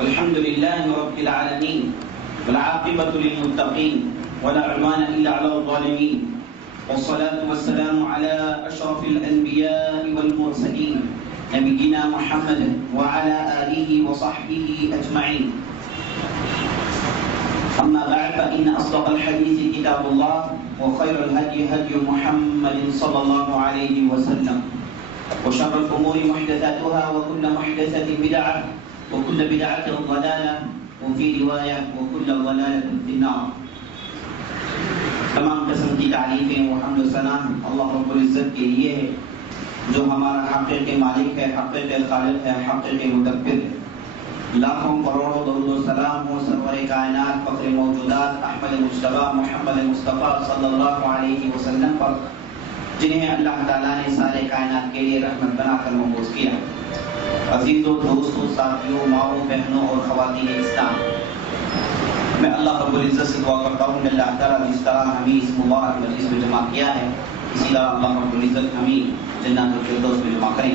والحمد لله رب العالمين والعاقبة للمتقين ولا عدوان إلا على الظالمين والصلاة والسلام على أشرف الأنبياء والمرسلين نبينا محمد وعلى آله وصحبه أجمعين. أما بعد فإن أصدق الحديث كتاب الله وخير الهدي هدي محمد صلى الله عليه وسلم وشر الأمور محدثاتها وكل محدثة بدعة وكل بدعة ضلالة وفي رواية وكل ضلالة في النار. تمام قسم کی تعریفیں و حمد و ثنا اللہ رب العزت کے لیے ہے جو ہمارا حقیقی مالک ہے، حقیقی خالق ہے، حقیقی مدبر ہے. لاکھوں کروڑوں درود و سلام ہو سرور کائنات فخر موجودات احمد مجتبی محمد مصطفیٰ صلی اللہ علیہ وسلم پر، جنہیں اللہ تعالیٰ نے سارے کائنات کے لیے رحمت بنا کر مبعوث کیا. عزیزوں، دوستوں، ساتھیوں، ماؤں، بہنوں اور خواتین اسلام، میں اللہ رب العزت سے دعا کرتا ہوں کہ اللہ تعالیٰ جس طرح ہمیں اس مبارک مجلس میں جمع کیا ہے، اسی طرح اللہ رب العزت ہمیں جنات الفردوس میں جمع کریں.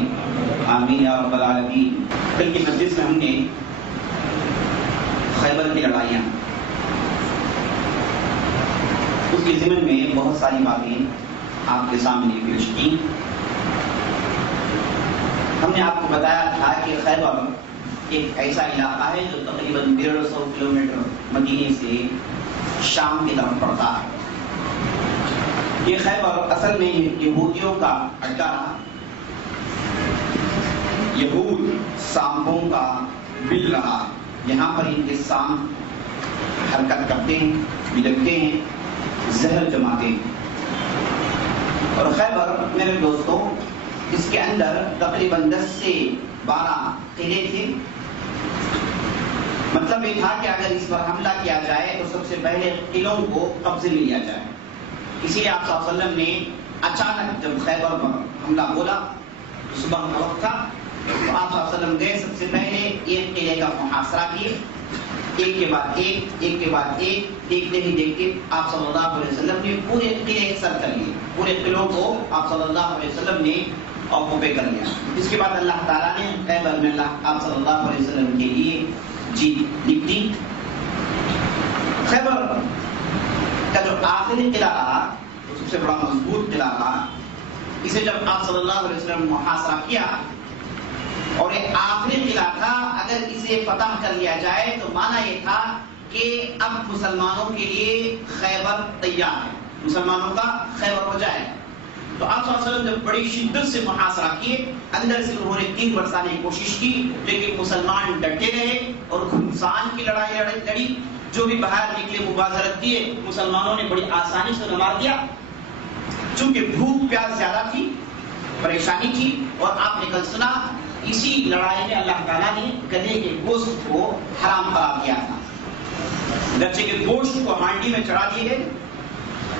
آمین یا رب العالمین. کل کی مجلس میں ہم نے خیبر کی لڑائیاں، اس کے ضمن میں بہت ساری باتیں آپ کے سامنے پیش کی. ہم نے آپ کو بتایا تھا کہ خیبر ایک ایسا علاقہ ہے جو تقریباً 150 کلومیٹر مدینے سے شام کی طرف پڑتا ہے. یہ خیبر اصل میں یہودیوں کا اڈا رہا. یہود سانپوں کا بل رہا. یہاں پر ان کے سانپ حرکت کرتے ہیں، بلکتے ہیں، زہر جماتے ہیں. اور خیبر میرے دوستوں، اس کے اندر تقریباً 10 سے 12 قلعے تھے. مطلب یہ تھا کہ اگر اس پر حملہ کیا جائے تو سب سے پہلے قلعوں کو قبضے میں لیا جائے. اسی لیے آپ صلی اللہ علیہ وسلم نے اچانک جب خیبر پر حملہ بولا تو صبح کا وقت تھا، تو آپ صلی اللہ علیہ وسلم گئے، سب سے پہلے ایک قلعے کا محاصرہ کیے، ایک کے بعد ایک، ایک کے بعد ایک. دیکھتے ہی دیکھتے آپ صلی اللہ علیہ وسلم نے پورے قلعے سر کر لیے. پورے قلعوں کو آپ صلی اللہ علیہ وسلم نے آکوپے کر لیا. اس کے بعد اللہ تعالیٰ نے خیبر میں آپ صلی اللہ علیہ وسلم کے لیے جیت لکھ دی. خیبر کا جو آخری قلعہ رہا، سب سے بڑا مضبوط قلعہ رہا. اسے جب آپ صلی اللہ علیہ وسلم نے محاصرہ کیا اور یہ آخری قلعہ تھا، اگر اسے فتح کر لیا جائے تو مانا یہ تھا کہ اب مسلمانوں کے لیے خیبر تیار ہے، مسلمانوں کا خیبر ہو جائے. تو آپ صلی اللہ علیہ وسلم جب بڑی شدت سے محاصرہ کیے، اندر سے انہوں نے تیر برسانے کی کوشش کی، لیکن مسلمان ڈٹے رہے اور خنثان کی لڑائی لڑی. جو بھی باہر نکلے مبازرت کیے، مسلمانوں نے بڑی آسانی سے مار دیا. چونکہ بھوک پیاس زیادہ تھی، پریشانی تھی، اور آپ نے کل سنا اسی لڑائی میں اللہ تعالیٰ نے گدھے کے گوشت کو حرام قرار دیا تھا. گدھے کے گوشت کو ہانڈی میں چڑھا دیے گئے،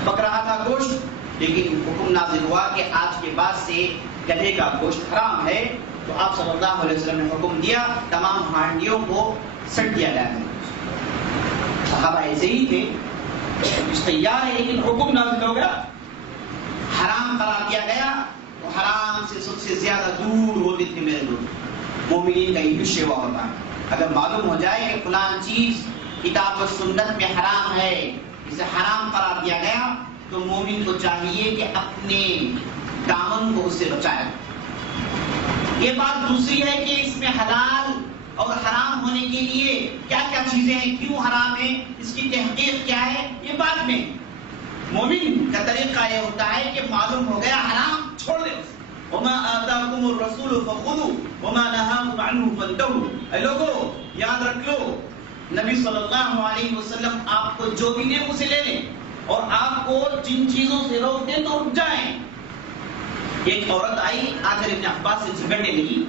پک رہا تھا گوشت، لیکن حکم نازل ہوا کہ آج کے بعد سے گدھے کا گوشت حرام ہے. تو آپ صلی اللہ علیہ وسلم نے حکم دیا تمام ہانڈیوں کو سٹ دیا جائے. صحابہ ایسے ہی تھے، تیار ہے، لیکن حکم نازل ہو گیا، حرام قرار دیا گیا. تو حرام سے سب سے زیادہ دور ہوتے تھے میرے لوگ. مومنین کا یہ شیوا ہوتا ہے، اگر معلوم ہو جائے کہ فلان چیز کتاب و سنت میں حرام ہے، اسے حرام قرار دیا گیا، تو مومن کو چاہیے کہ اپنے دامن کو اس سے بچائے. یہ بات دوسری ہے کہ اس میں حلال اور حرام ہونے کے لیے کیا کیا چیزیں ہیں، کیوں حرام ہے، اس کی تحقیق کیا ہے، یہ بعد میں. مومن کا طریقہ یہ ہوتا ہے کہ معلوم ہو گیا حرام، چھوڑ دے. وما آتاکم الرسول فخذوا وما نهاکم عنہ فانتہوا. اے لوگو یاد رکھ لو، نبی صلی اللہ علیہ وسلم آپ کو جو بھی دے اسے لے لیں، اور آپ کو جن چیزوں سے روک دیں تو رک جائیں. ایک عورت آئی، آ کر ابن عباس سے جھگڑنے لگی،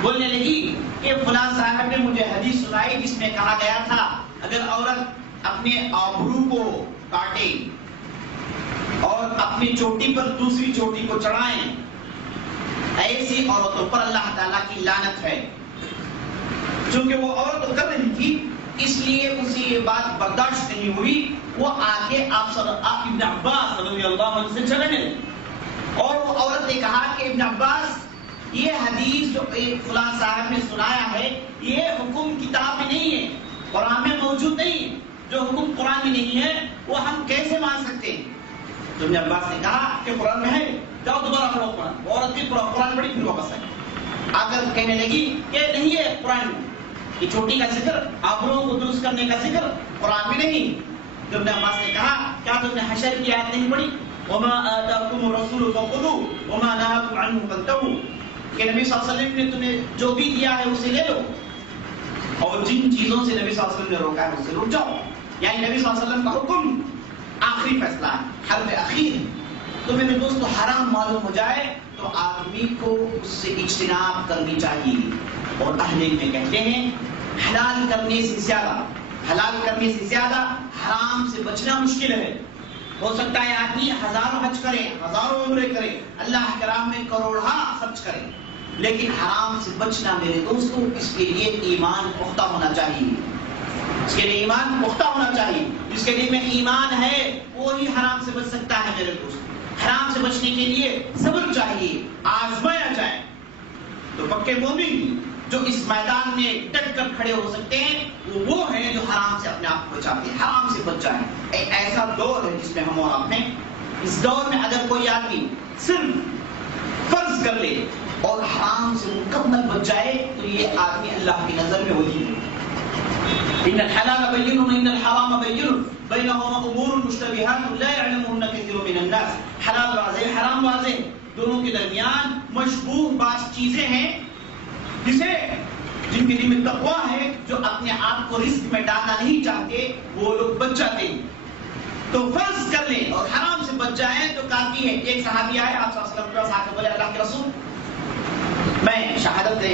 بولنے لگی کہ فلاں صاحب نے مجھے حدیث سنائی جس میں کہا گیا تھا اگر عورت اپنے آبرو کو کاٹے اور اپنی چوٹی پر دوسری چوٹی کو چڑھائیں، ایسی عورتوں پر اللہ تعالیٰ کی لعنت ہے. چونکہ وہ عورت کر رہی تھی، اس لیے اسے یہ بات برداشت نہیں ہوئی. وہ آگے آپ ابن عباس رضی اللہ عنہ سے چلنے لگے، اور وہ عورت نے کہا کہ ابن عباس، یہ حدیث جو فلاں صاحب نے سنایا ہے، یہ حکم کتاب جو حکم قرآن میں نہیں ہے وہ ہم کیسے مان سکتے ہیں؟ تو ابن عباس نے کہا کہ قرآن میں ہے، جاؤ دوبارہ پڑھو قرآن. عورت بھی قرآن پڑھی پھر واپس آئی. اگر کہنے لگی کہ نہیں ہے قرآن میں، یہ چھوٹی کا ذکر، آبروں کو درست کرنے کا ذکر قرآن میں نہیں. تو ابن عباس نے کہا کیا تم نے حشر کی آیت نہیں پڑھی؟ وما آتاکم الرسول فخذوه وما نهاکم عنه فانتهوا، کہ نبی صلی اللہ علیہ وسلم نے تمہیں جو بھی دیا ہے اسے لے لو، اور جن چیزوں سے نبی صلی اللہ علیہ وسلم نے روکا ہے اس سے رک جاؤ. یعنی نبی صلی اللہ علیہ وسلم کا حکم آخری فیصلہ ہے، حرف اخیر. تو میرے دوستو حرام معلوم ہو جائے تو آدمی کو اس سے اجتناب کرنی چاہیے. اور اہل علم میں کہتے ہیں حلال کرنے سے زیادہ حرام سے بچنا مشکل ہے. ہو سکتا ہے آدمی ہزاروں حج کرے، ہزاروں عمرے کرے، اللہ کے راہ میں کروڑا خرچ کرے، لیکن حرام سے بچنا میرے دوستو اس کے لیے ایمان پختہ ہونا چاہیے. اس کے لیے ایمان پختہ ہونا چاہیے. جس کے لیے میں ایمان ہے وہی حرام سے بچ سکتا ہے میرے دوست. حرام سے بچنے کے لیے صبر چاہیے، آزمایا جائے. تو پکے مومن جو اس میدان میں ڈٹ کر کھڑے ہو سکتے ہیں وہ ہیں جو حرام سے اپنے آپ کو بچاتے ہیں، حرام سے بچ جائیں. ایک ایسا دور ہے جس میں ہم اور آپ ہیں. اس دور میں اگر کوئی آدمی صرف فرض کر لے اور حرام سے مکمل بچ جائے تو یہ آدمی اللہ کی نظر میں ولی ہے. ان الحلال بین وان الحرام بین بینهما امور مشتبهات لا يعلمهن كثير من الناس. حلال واضح، حرام واضح، دونوں کے درمیان مشبوہ بعض چیزیں ہیں جن کے دل میں تقویٰ ہے، جو اپنے آپ کو رزق میں ڈالنا نہیں چاہتے وہ لوگ بچ جاتے ہیں. تو فرض کر لیں اور حرام سے بچ جائیں تو کافی ہے. ایک صحابی آئے آپ صلی اللہ علیہ وسلم کے پاس آ کے بولے اللہ کے رسول میں شہادت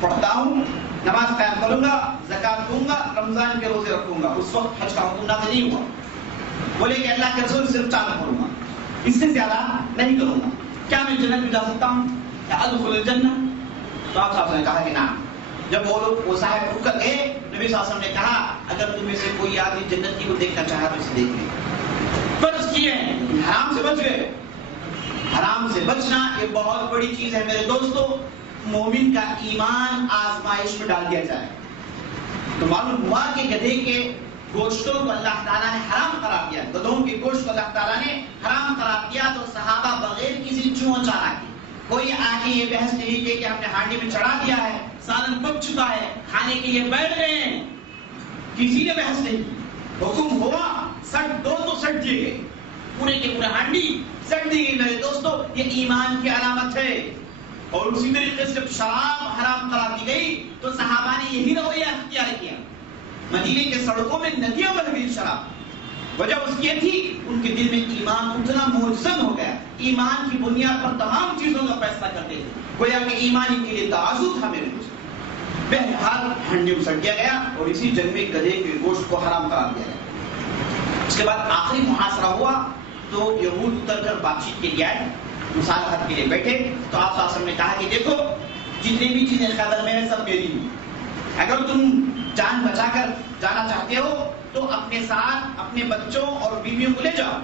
پڑھتا ہوں، نماز قائم کروں گا، زکات دوں گا، رمضان کے روزے رکھوں گا. اس وقت حج کا حکم نازل نہیں ہوا. بولے کہ اللہ کے رسول صرف 4 کروں گا، اس سے زیادہ نہیں کروں گا، کیا میں جنت میں جا سکتا ہوں؟ کیا ادخل الجنہ؟ تو آپ صاحب نے کہا کہ نہ. جب وہ صاحب رک کر گئے، نبی صلی اللہ علیہ وسلم نے کہا اگر تم میں سے کوئی آدمی جنتی کو دیکھنا چاہا تو اسے دیکھ لے. فرض کیے حرام سے بچ گئے. حرام سے بچنا یہ بہت بڑی چیز ہے میرے دوستو. مومن کا ایمان آزمائش میں ڈال دیا جائے تو معلوم ہوا کہ گدھے کے گوشتوں کو اللہ تعالیٰ نے حرام قرار دیا، گدھوں کے گوشت کو اللہ تعالیٰ نے حرام قرار دیا. تو صحابہ بغیر کسی چون چانا کے، کوئی آگے یہ بحث نہیں کی کہ ہم نے ہانڈی میں چڑھا دیا ہے، سالن پک چکا ہے، کھانے کے لیے بیٹھ گئے ہیں، کسی نے بحث نہیں کی. حکم ہوا سٹ دو تو سٹ دیے گئے، پورے کے پورے ہانڈی سٹ دی گئی. میرے دوستو یہ ایمان کی علامت ہے. اور اسی طریقے سے جب شراب حرام قرار دی گئی تو صحابہ نے یہی رویہ اختیار کیا. مدینے کے سڑکوں میں ندیاں بہ گئی شراب. وجہ اس کی تھی ان کے دل میں ایمان اتنا مجزم ہو گیا، ایمان کی بنیاد پر تمام چیزوں کا فیصلہ کرتے تھے. گویا کہ ایمان ان کے لیے ترازو تھا میرے دوست. بہرحال ہنڈی میں سٹ دیا گیا اور اسی جنگ میں گدھے کے گوشت کو حرام قرار دیا گیا. اس کے بعد آخری محاصرہ ہوا تو یہود اتر کر بات چیت کے لیے آئے، مصالحت کے لیے بیٹھے. تو آپ صلی اللہ علیہ وسلم نے کہا کہ دیکھو جتنی بھی چیزیں خیبر میں ہیں سب میری ہیں، اگر تم جان بچا کر جانا چاہتے ہو تو اپنے ساتھ اپنے بچوں اور بیویوں کو لے جاؤ،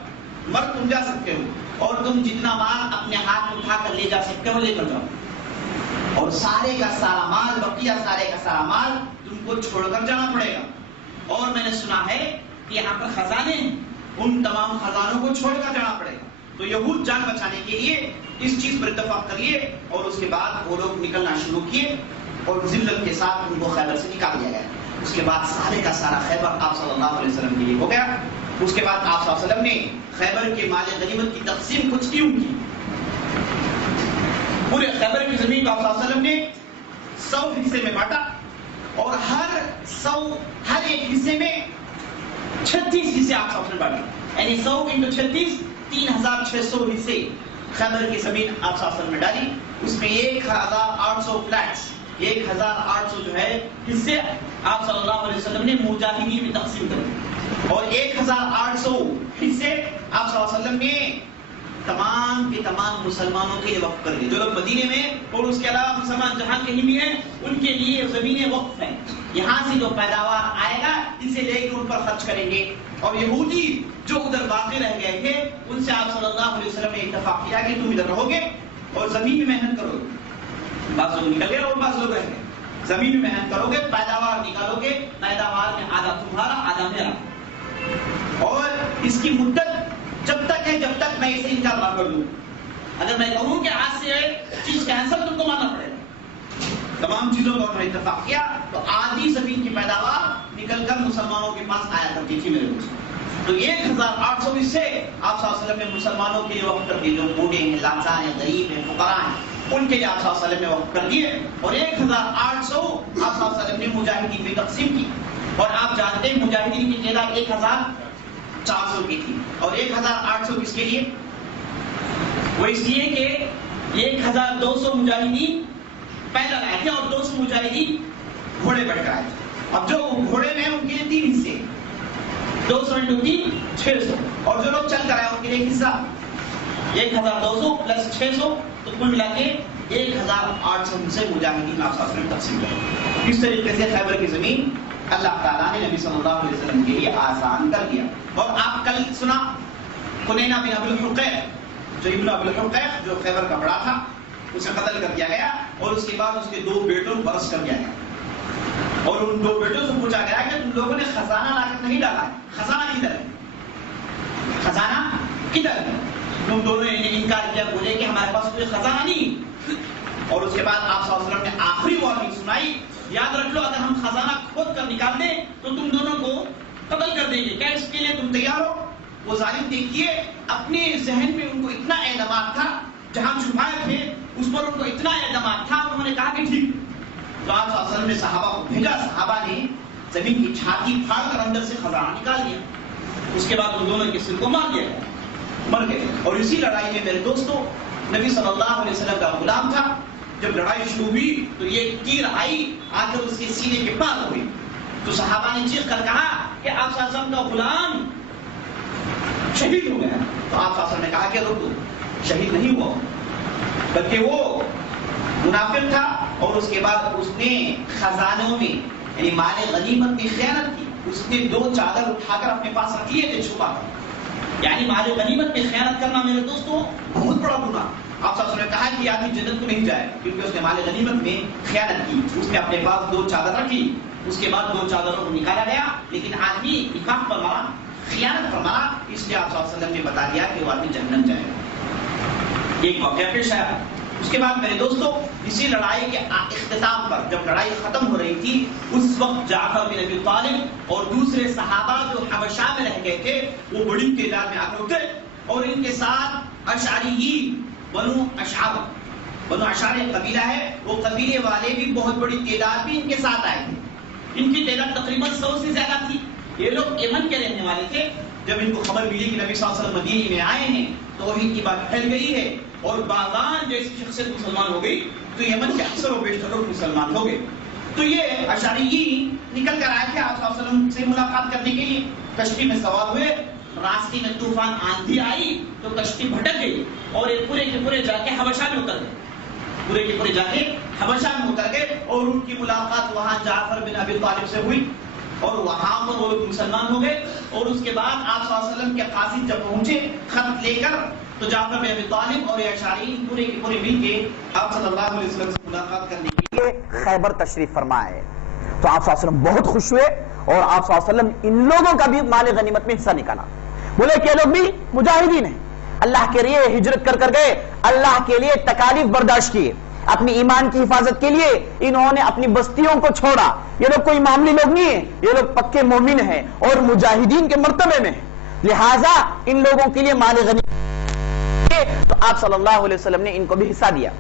مرد تم جا سکتے ہو، اور تم جتنا مال اپنے ہاتھ میں اٹھا کر لے جا سکتے ہو لے کر جاؤ، اور سارے کا سارا مال، بقیہ سارے کا سارا مال تم کو چھوڑ کر جانا پڑے گا. اور میں نے سنا ہے کہ یہاں پر خزانے ہیں، ان تمام خزانوں کو چھوڑ کر جانا پڑے گا. تو یہود جان بچانے کے لیے اس چیز پر اتفاق کریے. اور اس کے بعد وہ لوگ نکلنا شروع کیے اور ذلت کے ساتھ ان کو خیبر سے نکال دیا گیا. اس کے بعد سارے کا سارا خیبر آپ صلی اللہ علیہ وسلم کے لیے ہو گیا. اس کے بعد آپ صلی اللہ علیہ وسلم نے خیبر کے مال غنیمت کی تقسیم کچھ کیوں کی. پورے خیبر کی زمین کو آپ صلی اللہ علیہ وسلم نے 100 حصے میں بانٹا، اور ہر ایک حصے میں 36 حصے آپ صلی اللہ علیہ وسلم بانٹے. یعنی 100 × 36 3600 حصے خیبر کی زمین آپ صلی اللہ علیہ وسلم نے ڈالی. اس میں 1800 فلیٹس، 1800 جو ہے حصے آپ صلی اللہ علیہ وسلم نے مجاہدین میں تقسیم کر، اور 1800 حصے آپ صلی اللہ علیہ وسلم نے تمام کے تمام مسلمانوں کے لیے وقف کر دی. جو لوگ مدینے میں اور اس کے علاوہ مسلمان جہاں کہیں بھی ہیں ان کے لیے زمینیں وقف ہیں. یہاں سے جو پیداوار آئے گا اسے لے کے ان پر خرچ کریں گے. اور یہودی جو ادھر باقی رہ گئے تھے ان سے آپ صلی اللہ علیہ وسلم نے اتفاق کیا کہ تم ادھر رہو گے اور زمین میں محنت کرو گے. بعض لوگ نکل گئے اور بعض لوگ رہ گئے. زمین میں محنت کرو گے، پیداوار نکالو گے، پیداوار میں آدھا تمہارا آدھا میرا. اس کی مدت جب تک ہے جب تک میں اسے انکار نہ کر لوں. اگر میں کہوں کہ آج سے چیز کینسل تم کو ماننا پڑے گا. تمام چیزوں کا انہوں نے اتفاق کیا تو آدھی زمین کی پیداوار نکل کر مسلمانوں کے پاس آیا کرتی تھی میرے دوست. تو 1800 میں سے آپ صلی اللہ علیہ وسلم نے مسلمانوں کے لیے وقف کر دیے, جو بوڑھے ہیں, لاچار ہیں, غریب ہیں, فقراء ہیں, ان کے لیے آپ صلی اللہ علیہ وسلم نے وقف کر دیے. اور 1800 آپ صلی اللہ علیہ وسلم نے مجاہدین میں تقسیم کی. اور آپ جانتے ہیں مجاہدین کی تعداد 1400 کی تھی. اور 1800 کس کے لیے؟ وہ اس لیے کہ 1200 مجاہدین پیدل آئے تھے اور 200 مجاہدین گھوڑے بیٹھ کر آئے تھے. اب جو گھوڑے میں ان کے لیے 3 حصے, 200 × 3 600, اور جو لوگ چل کر آئے ان کے لیے حصہ 1200 + 600, تو کل ملا کے 1800 سے مجاہدین آپ صلی اللہ علیہ وسلم تقسیم کرے. اس طریقے سے خیبر کی زمین اللہ تعالیٰ نے نبی صلی اللہ علیہ وسلم کے لیے آسان کر دیا. اور آپ کل سنا کنینہ بن ابی الحقیق, جو ابن ابی الحقیق جو خیبر کا بڑا تھا, اسے قتل کر دیا گیا اور اس کے بعد اس کے 2 بیٹوں کو برس کر دیا گیا. اور ان 2 بیٹوں سے پوچھا گیا کہ تم لوگوں نے خزانہ لا کر نہیں ڈالا ہے, خزانہ کدھر ہے, خزانہ کدھر ہے؟ تم دونوں نے انکار کیا, بولے کہ ہمارے پاس کوئی خزانہ نہیں. اور اس کے بعد آپ صلی اللہ علیہ وسلم نے آخری وارننگ سنائی, یاد رکھ لو اگر ہم خزانہ کھود کر نکال دیں تو تم دونوں کو قتل کر دیں گے, کیا اس کے لیے تم تیار ہو؟ وہ ظالم دیکھیے اپنے ذہن میں ان کو اتنا اعتماد تھا, جہاں چھپائے تھے اس پر ان کو اتنا اعتماد تھا, انہوں نے کہا کہ ٹھیک. تو آپ صلی اللہ علیہ وسلم نے صحابہ کو بھیجا, صحابہ نے زمین کی چھاتی پھاڑ کر اندر سے خزانہ نکال دیا. اس کے بعد ان دونوں کے سر کو مار دیا, مر گئے. اور اسی لڑائی میں میرے دوستوں نبی صلی اللہ علیہ وسلم کا غلام تھا, جب لڑائی شروع ہوئی تو یہ تیر آئی آ کر اس کے سینے کے پار ہوئی. تو صحابہ نے چیخ کر کہا کہ آپ صلی اللہ علیہ وسلم کا غلام شہید ہو گیا. تو آپ صلی اللہ علیہ وسلم نے کہا کہ رکو, شہید نہیں ہوا بلکہ وہ منافق تھا. اور اس کے بعد اس نے خزانوں میں یعنی مال غنیمت میں خیانت کی. اس نے 2 چادر اٹھا کر اپنے پاس رکھ لیے تھے چھپا کر. یعنی مال غنیمت میں خیانت کرنا میرے دوستوں بہت بڑا گناہ. آپ صلی اللہ علیہ وسلم نے کہا کہ آدمی جنت کو نہیں جائے کیونکہ اس نے مال غنیمت میں خیانت کی. اس نے اپنے پاس 2 چادر رکھ لی. اس کے بعد 2 چادروں کو نکالا گیا, لیکن آدمی نفاق پر مرا, خیانت پر مرا, اس لیے آپ صلی اللہ علیہ وسلم نے بتا دیا کہ وہ آدمی جہنم جائے گا. ایک واقعہ پیش آیا. اس کے بعد میرے دوستوں اسی لڑائی کے اختتام پر جب لڑائی ختم ہو رہی تھی, اس وقت جعفر بن ابی طالب اور دوسرے صحابہ جو حبشہ میں رہ گئے تھے وہ بڑی تعداد میں آ کر اٹھے, اور ان کے ساتھ اشعریین, بنو اشعر قبیلہ ہے, وہ قبیلے والے بھی بہت بڑی تعداد بھی ان کے ساتھ آئے تھے. ان کی تعداد تقریباً 100 سے زیادہ تھی. یہ لوگ یمن کے رہنے والے تھے. جب ان کو خبر ملی کہ نبی صلی اللہ علیہ وسلم مدینے میں آئے ہیں, توحید کی بات پھیل گئی ہے اور بازان جیسی شخصیت مسلمان ہو گئی, تو یمن کے اکثر و بیشتر لوگ مسلمان ہو گئے. تو یہ اشعریین نکل کر آئے تھے آپ صلی اللہ علیہ وسلم سے ملاقات کرنے کے لیے. کشتی میں سوار ہوئے, راستے میں طوفان آندھی آئی تو کشتی بھٹک گئی اور یہ پورے کے پورے جا کے حبشہ میں اتر گئے. پورے کے پورے جا کے حبشہ میں اتر گئے اور ان کی ملاقات وہاں جعفر بن ابی طالب سے ہوئی اور وہاں پر وہ لوگ مسلمان ہو گئے. اور اس کے بعد آپ صلی اللہ علیہ وسلم کے قاصد جب پہنچے خط لے کر, تو جعفر بن ابی طالب اور اشعریین پورے کے پورے مل کے آپ صلی اللہ علیہ وسلم سے ملاقات کرنے کے لیے خیبر تشریف فرمائے. تو آپ صلی اللہ علیہ وسلم بہت خوش ہوئے اور آپ صلی اللہ علیہ وسلم ان لوگوں کا بھی مال غنیمت میں حصہ نکالا. بولے کہ لوگ بھی مجاہدین ہیں, اللہ کے لیے ہجرت کر کر گئے, اللہ کے لیے تکالیف برداشت کیے, اپنی ایمان کی حفاظت کے لیے انہوں نے اپنی بستیوں کو چھوڑا. یہ لوگ کوئی معمولی لوگ نہیں ہیں, یہ لوگ پکے مومن ہیں اور مجاہدین کے مرتبے میں ہیں, لہٰذا ان لوگوں کے لیے مال غنیمت. تو آپ صلی اللہ علیہ وسلم نے ان کو بھی حصہ دیا.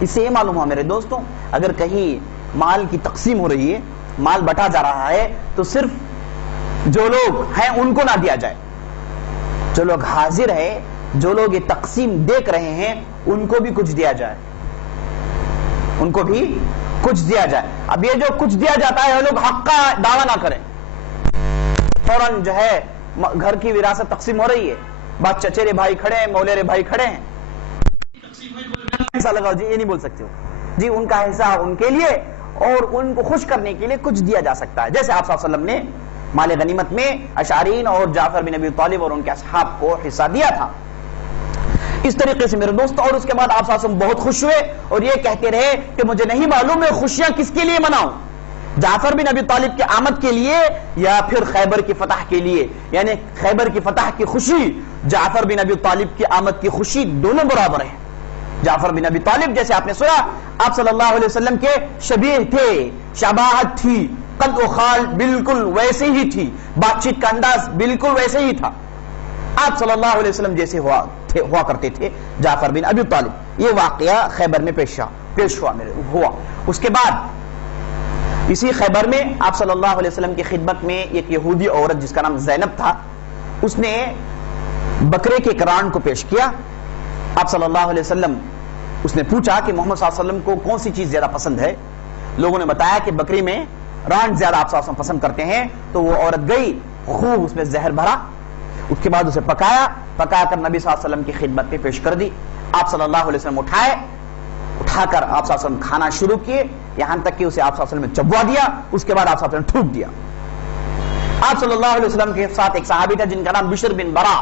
اس سے یہ معلوم ہوا میرے دوستوں, اگر کہیں مال کی تقسیم ہو رہی ہے, مال بٹا جا رہا ہے, تو صرف جو لوگ ہیں ان کو نہ دیا جائے. جو لوگ حاضر ہیں, جو لوگ یہ تقسیم دیکھ رہے ہیں, ان کو بھی کچھ دیا جائے, ان کو بھی کچھ دیا جائے. اب یہ جو کچھ دیا جاتا ہے, وہ لوگ حق کا دعویٰ نہ کریں. فوراً جو ہے گھر کی وراثت تقسیم ہو رہی ہے, بات چچیرے بھائی کھڑے ہیں, مولیرے بھائی کھڑے ہیں, ایسا لگاؤ جی, یہ نہیں بول سکتے ہو جی. ان کا حصہ ان کے لیے اور ان کو خوش کرنے کے لیے کچھ دیا جا سکتا ہے, جیسے آپ صلی اللہ علیہ وسلم نے مال غنیمت میں اشعریین اور جعفر بن ابی طالب اور ان کے اصحاب کو حصہ دیا تھا. اس طریقے سے میرے دوست, اور اس کے بعد آپ صلی اللہ علیہ وسلم بہت خوش ہوئے اور یہ کہتے رہے کہ مجھے نہیں معلوم میں خوشیاں کس کے لیے مناؤں, جعفر بن ابی طالب کی آمد کے لیے یا پھر خیبر کی فتح کے لیے؟ یعنی خیبر کی فتح کی خوشی، جعفر بن ابی طالب کی آمد کی خوشی دونوں برابر ہیں۔ جعفر بن ابی طالب جیسے آپ نے سنا آپ صلی اللہ علیہ وسلم کے شبیہ تھے، شباہت تھی، قد و خال بالکل ویسے ہی تھی، بات چیت کا انداز بالکل ویسے ہی تھا، آپ صلی اللہ علیہ وسلم جیسے ہوا کرتے تھے جعفر بن ابی طالب۔ یہ واقعہ خیبر میں پیش ہوا۔ اس کے بعد اسی خیبر میں آپ صلی اللہ علیہ وسلم کی خدمت میں ایک یہودی عورت جس کا نام زینب تھا، اس نے بکرے کے کران کو پیش کیا۔ آپ صلی اللہ علیہ وسلم اس نے پوچھا کہ محمد صلی اللہ علیہ وسلم کو کون سی چیز زیادہ پسند ہے؟ لوگوں نے بتایا کہ بکری میں ران زیادہ آپ صلی اللہ علیہ وسلم پسند کرتے ہیں۔ تو وہ عورت گئی، خوب اس میں زہر بھرا، اس کے بعد اسے پکا کر نبی صلی اللہ علیہ وسلم کی خدمت میں پیش کر دی۔ آپ صلی اللہ علیہ وسلم اٹھا کر آپ صلی اللہ علیہ وسلم کھانا شروع کیے، یہاں تک کہ اسے آپ صلی اللہ علیہ وسلم نے چبوا دیا۔ اس کے بعد آپ صلی اللہ علیہ وسلم تھوک دیا۔ آپ صلی اللہ علیہ وسلم کے ساتھ ایک صحابی تھا جن کا نام بشر بن برا،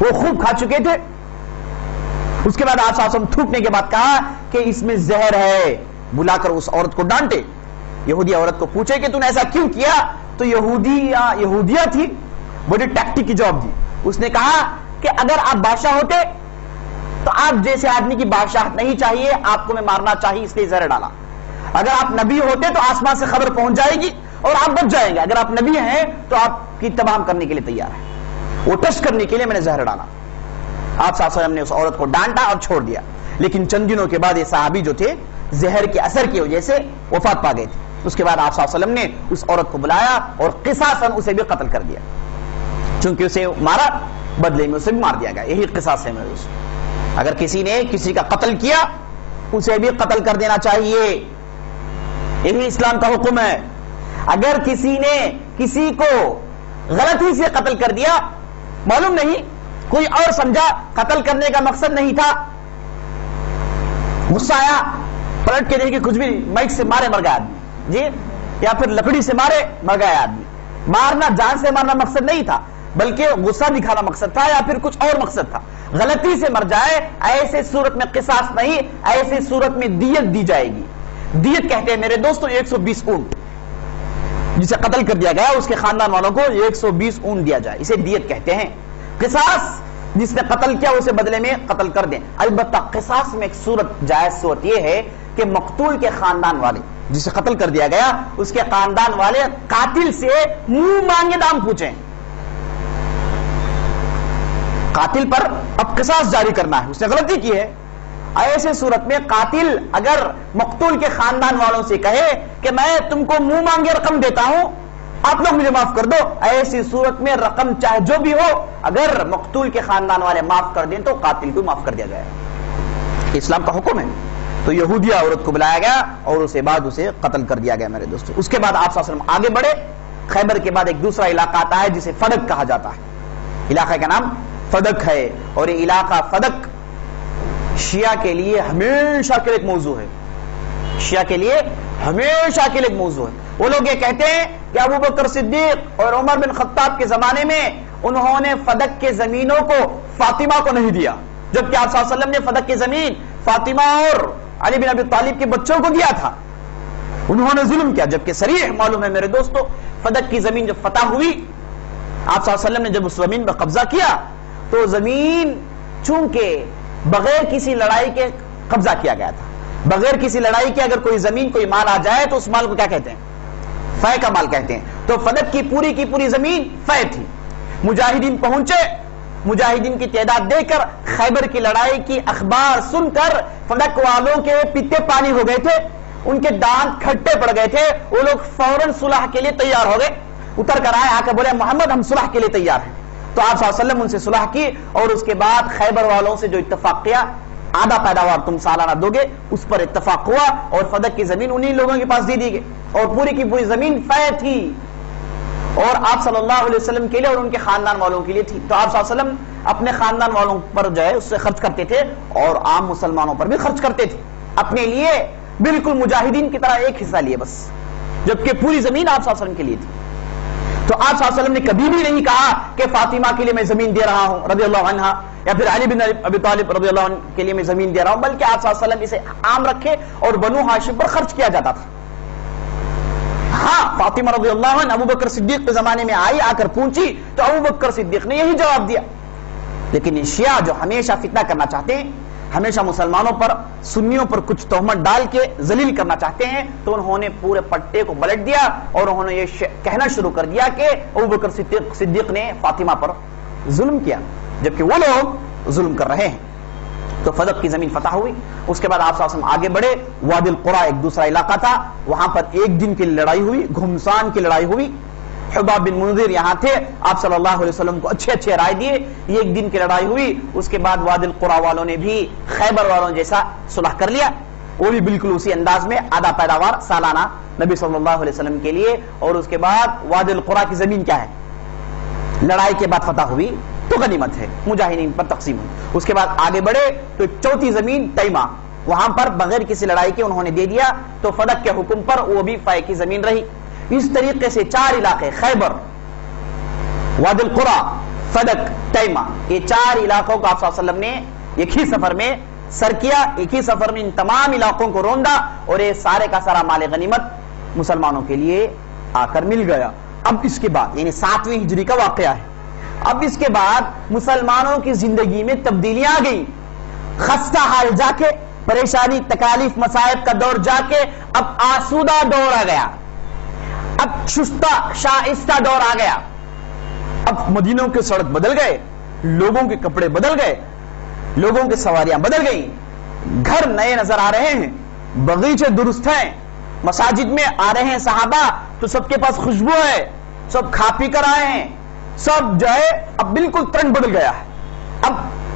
وہ خوب کھا چکے تھے۔ اس کے بعد آپ صلی اللہ علیہ وسلم تھوکنے کے بعد کہا کہ اس میں زہر ہے، بلا کر اس عورت کو ڈانٹے۔ یہودی عورت کو پوچھے کہ تم نے ایسا کیوں کیا؟ تو یہودیہ تھی، بڑی ٹیکٹک کی جواب دی۔ اس نے کہا کہ اگر آپ بادشاہ ہوتے تو آپ جیسے آدمی کی بادشاہت نہیں چاہیے، آپ کو میں مارنا چاہیے، اس لیے زہر ڈالا۔ اگر آپ نبی ہوتے تو آسمان سے خبر پہنچ جائے گی اور آپ بچ جائیں گے، اگر آپ نبی ہیں تو آپ کی تباہ کرنے کے لیے تیار ہے، وہ ٹچ کرنے کے لیے میں نے زہر ڈالا۔ آپ صلی اللہ علیہ وسلم نے اس عورت کو ڈانٹا اور چھوڑ دیا، لیکن چند دنوں کے بعد یہ صحابی جو تھے زہر کے اثر کی وجہ سے وفات پا گئے تھے۔ اس کے بعد آپ صلی اللہ علیہ وسلم نے اس عورت کو بلایا اور قصاصاً اسے بھی قتل کر دیا، چونکہ اسے مارا، بدلے میں اسے بھی مار دیا گیا۔ یہی قصاص ہے میرے دوست، اگر کسی نے کسی کا قتل کیا اسے بھی قتل کر دینا چاہیے، یہی اسلام کا حکم ہے۔ اگر کسی نے کسی کو غلطی سے قتل کر دیا، معلوم نہیں کوئی اور سمجھا، قتل کرنے کا مقصد نہیں تھا، غصہ آیا، پلٹ کے دیکھے کچھ بھی مائک سے مارے مر گیا آدمی، جی، یا پھر لکڑی سے مارے مر گیا آدمی۔ مارنا جان سے مارنا مقصد نہیں تھا، بلکہ غصہ دکھانا مقصد تھا یا پھر کچھ اور مقصد تھا۔ غلطی سے مر جائے ایسے صورت میں قصاص نہیں، ایسے صورت میں دیت دی جائے گی۔ دیت کہتے ہیں میرے دوستو 120 اونٹ، جسے قتل کر دیا گیا اس کے خاندان والوں کو 120 اونٹ دیا جائے، اسے دیت کہتے ہیں۔ قصاص جس نے قتل کیا اسے بدلے میں قتل کر دیں۔ البتہ قصاص میں ایک صورت، جائز صورت یہ ہے کہ مقتول کے خاندان والے، جسے قتل کر دیا گیا اس کے خاندان والے قاتل سے منہ مانگے دام پوچھیں۔ قاتل پر اب قصاص جاری کرنا ہے، اس نے غلطی کی ہے، ایسے صورت میں قاتل اگر مقتول کے خاندان والوں سے کہے کہ میں تم کو منہ مانگے رقم دیتا ہوں، آپ لوگ مجھے معاف کر دو، ایسی صورت میں رقم چاہے جو بھی ہو اگر مقتول کے خاندان والے معاف کر دیں تو قاتل کو معاف کر دیا جائے، اسلام کا حکم ہے۔ تو یہودیہ عورت کو بلایا گیا اور اسے بعد اسے قتل کر دیا گیا میرے دوستو۔ اس کے بعد آپ صلی اللہ علیہ وسلم آگے بڑھے، خیبر کے بعد ایک دوسرا علاقہ آتا ہے جسے فدق کہا جاتا ہے، علاقہ کا نام فدق ہے، اور یہ علاقہ فدق شیعہ کے لیے ہمیشہ کے لیے ایک موضوع ہے، شیعہ کے لیے ہمیشہ کے لیے ایک موضوع ہے۔ وہ لوگ یہ کہتے ہیں کہ ابوبکر صدیق اور عمر بن خطاب کے زمانے میں انہوں نے فدق کے زمینوں کو فاطمہ کو نہیں دیا، جبکہ آپ صلی اللہ علیہ وسلم نے فدق کی زمین فاطمہ اور علی بن ابی طالب کے بچوں کو دیا تھا، انہوں نے ظلم کیا، جبکہ صریح معلوم ہے میرے دوستو فدق کی زمین جب فتح ہوئی، آپ صلی اللہ علیہ وسلم نے جب اس زمین پر قبضہ کیا تو زمین چونکہ بغیر کسی لڑائی کے قبضہ کیا گیا تھا، بغیر کسی لڑائی کے اگر کوئی زمین کوئی مال آ جائے تو اس مال کو کیا کہتے ہیں؟ فے کا مال کہتے ہیں۔ تو فدق کی پوری زمین فے تھی۔ مجاہدین پہنچے، مجاہدین کی تعداد دے کر خیبر کی لڑائی کی اخبار سن کر فدق والوں کے پیتے پانی ہو گئے تھے، ان کے دانت کھٹے پڑ گئے تھے، وہ لوگ فوراً صلح کے لیے تیار ہو گئے، اتر کر آئے، آ کر بولے محمد ہم صلح کے لیے تیار ہیں۔ تو آپ صلی اللہ علیہ وسلم ان سے صلح کی اور اس کے بعد خیبر والوں سے جو اتفاق کیا، آدھا پیداوار تم سالانہ دو گے، اس پر اتفاق ہوا اور فدق کی زمین انہی لوگوں کے پاس دے دی گئی، اور پوری کی پوری زمین فے تھی اور آپ صلی اللہ علیہ وسلم کے لیے اور ان کے خاندان والوں کے لیے تھی۔ تو آپ صلی اللہ علیہ وسلم اپنے خاندان والوں پر جو ہے اس سے خرچ کرتے تھے اور عام مسلمانوں پر بھی خرچ کرتے تھے، اپنے لیے بالکل مجاہدین کی طرح ایک حصہ لیے بس، جبکہ پوری زمین آپ صلی اللہ علیہ وسلم کے لیے تھی۔ تو آپ صلی اللہ علیہ وسلم نے کبھی بھی نہیں کہا کہ فاطمہ کے لیے میں زمین دے رہا ہوں رضی اللہ عنہا، یا پھر علی بن ابی طالب رضی اللہ عنہ کے لیے میں زمین دے رہا ہوں، بلکہ آپ صلی اللہ علیہ وسلم اسے عام رکھے اور بنو ہاشم پر خرچ کیا جاتا تھا۔ ہاں فاطمہ رضی اللہ عنہ ابو بکر صدیق کے زمانے میں آئی، آ کر پوچھی تو ابو بکر صدیق نے یہی جواب دیا. لیکن شیعہ جو ہمیشہ فتنہ کرنا چاہتے ہیں، ہمیشہ مسلمانوں پر سنیوں پر کچھ تہمت ڈال کے ذلیل کرنا چاہتے ہیں، تو انہوں نے پورے پٹے کو پلٹ دیا اور انہوں نے یہ کہنا شروع کر دیا کہ ابو بکر صدیق نے فاطمہ پر ظلم کیا، جبکہ وہ لوگ ظلم کر رہے ہیں. تو فدق کی زمین فتح ہوئی. اس کے بعد آپ صلی اللہ علیہ وسلم آگے بڑھے. وادی القریٰ ایک دوسرا علاقہ تھا، وہاں پر ایک دن کی لڑائی ہوئی، گھمسان کی لڑائی ہوئی. حباب بن منذر یہاں تھے، آپ صلی اللہ علیہ وسلم کو اچھے رائے دیے. یہ ایک دن کی لڑائی ہوئی. اس کے بعد وادی القریٰ والوں نے بھی خیبر والوں جیسا صلح کر لیا، وہ بھی بالکل اسی انداز میں آدھا پیداوار سالانہ نبی صلی اللہ علیہ وسلم کے لیے. اور اس کے بعد وادی القریٰ کی زمین کیا ہے؟ لڑائی کے بعد فتح ہوئی تو غنیمت ہے، مجاہدین پر تقسیم ہوئی. اس کے بعد آگے بڑھے تو چوتھی زمین تیمہ، وہاں پر بغیر کسی لڑائی کے انہوں نے دے دیا، تو فدق کے حکم پر وہ بھی فائق کی زمین رہی. اس طریقے سے 4 علاقے، خیبر، وادی القریٰ، فدق، تیمہ، یہ 4 علاقوں کو آپ صلی اللہ علیہ وسلم نے ایک ہی سفر میں سر کیا. ایک ہی سفر میں ان تمام علاقوں کو روندا اور یہ سارے کا سارا مال غنیمت مسلمانوں کے لیے آ کر مل گیا. اب اس کے بعد یعنی 7ویں ہجری کا واقعہ ہے. اب اس کے بعد مسلمانوں کی زندگی میں تبدیلیاں آ گئی. خستہ حال جا کے، پریشانی تکالیف مصائب کا دور جا کے اب آسودہ دور آ گیا، اب شستہ شائستہ دور آ گیا. اب مدینوں کے سڑک بدل گئے، لوگوں کے کپڑے بدل گئے، لوگوں کی سواریاں بدل گئی، گھر نئے نظر آ رہے ہیں، باغیچے درست ہیں، مساجد میں آ رہے ہیں صحابہ تو سب کے پاس خوشبو ہے، سب کھا پی کر آئے ہیں، سب جو ہے اب بالکل ٹرینڈ بدل گیا ہے. اب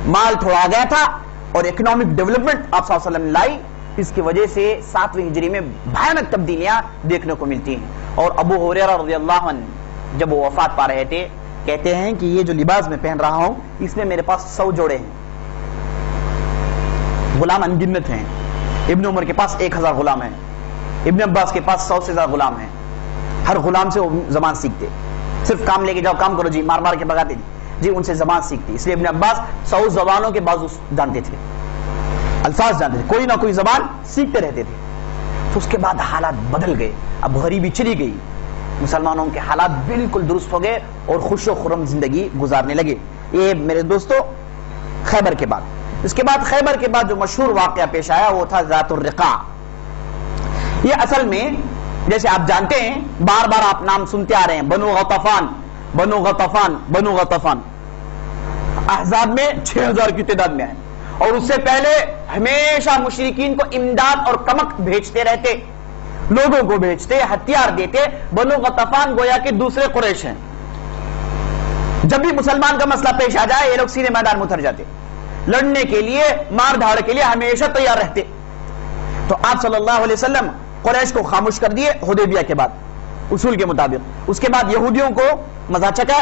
مال تھوڑا آ گیا تھا اور اکنامک ڈیولپمنٹ آپ صلی اللہ علیہ وسلم نے لائی. اس کی وجہ سے 7ویں ہجری میں بھیانک تبدیلیاں دیکھنے کو ملتی ہیں. اور ابو ہریرہ رضی اللہ عنہ جب وہ وفات پا رہے تھے کہتے ہیں کہ یہ جو لباس میں پہن رہا ہوں اس میں میرے پاس 100 جوڑے ہیں، غلام انگنت ہیں. ابن عمر کے پاس 1000 غلام ہیں، ابن عباس کے پاس 100 سے زیادہ غلام ہیں. ہر غلام سے وہ زبان سیکھتے، صرف کام لے کے جاؤ، کام کرو جی، مار مار کے بگاتے جی، ان سے زبان سیکھتی. اس لیے ابن عباس 100 زبانوں کے بازو جانتے تھے، الفاظ جانتے تھے، کوئی نہ کوئی زبان سیکھتے رہتے تھے. تو اس کے بعد حالات بدل گئے، اب غریبی چلی گئی، مسلمانوں کے حالات بالکل درست ہو گئے اور خوش و خرم زندگی گزارنے لگے. یہ میرے دوستو خیبر کے بعد. اس کے بعد خیبر کے بعد جو مشہور واقعہ پیش آیا وہ تھا ذات الرقاع. یہ اصل میں جیسے آپ جانتے ہیں، بار بار آپ نام سنتے آ رہے ہیں، بنو غطفان، بنو غطفان، بنو غطفان. احزاب میں 6000 کی تعداد میں ہے، اور اس سے پہلے ہمیشہ مشرکین کو امداد اور کمک بھیجتے رہتے، لوگوں کو بھیجتے، ہتھیار دیتے. بنو غطفان گویا کہ دوسرے قریش ہیں. جب بھی مسلمان کا مسئلہ پیش آ جائے یہ لوگ سیدھے میدان میں اتر جاتے، لڑنے کے لیے، مار دھاڑ کے لیے ہمیشہ تیار رہتے. تو آپ صلی اللہ علیہ وسلم قریش کو خاموش کر دیے حدیبیہ کے بعد اصول کے مطابق. اس کے بعد یہودیوں کو مزہ چکا،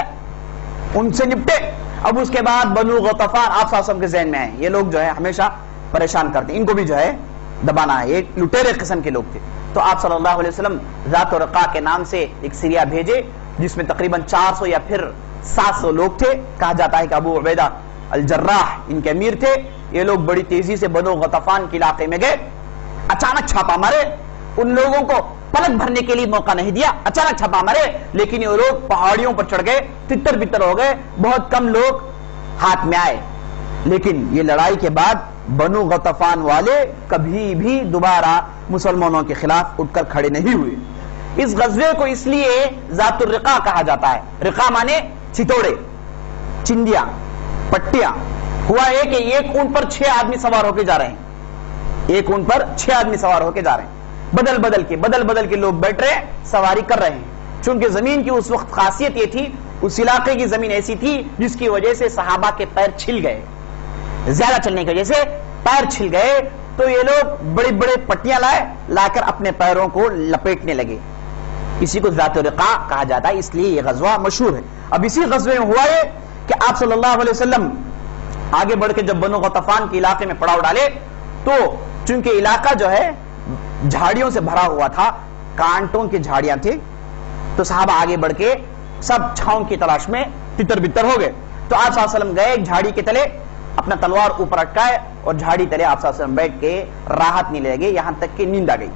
ان سے نپٹے. اب اس کے بعد بنو غطفان آپ صلی اللہ علیہ وسلم کے ذہن میں ہیں، یہ لوگ جو ہے ہمیشہ پریشان کرتے، ان کو بھی جو ہے دبانا ہے. ایک لٹیرے قسم کے لوگ تھے. تو آپ صلی اللہ علیہ وسلم ذات الرقاع کے نام سے ایک سریہ بھیجے جس میں تقریباً 400 یا پھر 700 لوگ تھے. کہا جاتا ہے کہ ابو عبیدہ الجراح ان کے امیر تھے. یہ لوگ بڑی تیزی سے بنو غطفان کے علاقے میں گئے، اچانک چھاپا مارے، ان لوگوں کو پلک بھرنے کے لیے موقع نہیں دیا، اچانک چھاپا مارے. لیکن یہ لوگ پہاڑیوں پر چڑھ گئے، تتر بتر ہو گئے، بہت کم لوگ ہاتھ میں آئے. لیکن یہ لڑائی کے بعد بنو غطفان والے کبھی بھی دوبارہ مسلمانوں کے خلاف اٹھ کر کھڑے نہیں ہوئے. اس غزوے کو اس لیے ذات الرقاع کہا جاتا ہے. رقاع مانے چتوڑے، چندیاں، پٹیاں. ہوا ہے کہ ایک اونٹ پر 6 آدمی سوار ہو کے جا رہے ہیں، ایک اونٹ پر 6 آدمی سوار ہو کے جا رہے ہیں، بدل بدل کے لوگ بیٹھ رہے ہیں، سواری کر رہے ہیں. چونکہ زمین کی اس وقت خاصیت یہ تھی، اس علاقے کی زمین ایسی تھی جس کی وجہ سے صحابہ کے پیر چھل گئے، زیادہ چلنے کی وجہ سے پیر چھل گئے. تو یہ لوگ بڑی بڑے پٹیاں لا کر اپنے پیروں کو لپیٹنے لگے. اسی کو ذات الرقاع کہا جاتا ہے، اس لیے یہ غزوہ مشہور ہے. اب اسی غزوے میں ہوا ہے کہ آپ صلی اللہ علیہ وسلم آگے بڑھ کے جب بنو غطفان کے علاقے میں پڑاؤ ڈالے تو چونکہ علاقہ جو ہے جھاڑیوں سے بھرا ہوا تھا، کانٹوں کی جھاڑیاں تھے، تو صحابہ آگے بڑھ کے سب چھاؤں کی تلاش میں تتر بتر ہو گئے. تو آپ صلی اللہ علیہ وسلم گئے ایک جھاڑی کے تلے، اپنا تلوار اوپر اٹکائے اور جھاڑی تلے آپ صلی اللہ علیہ وسلم بیٹھ کے راحت نہیں لے گئے، یہاں تک کہ نیند آ گئی.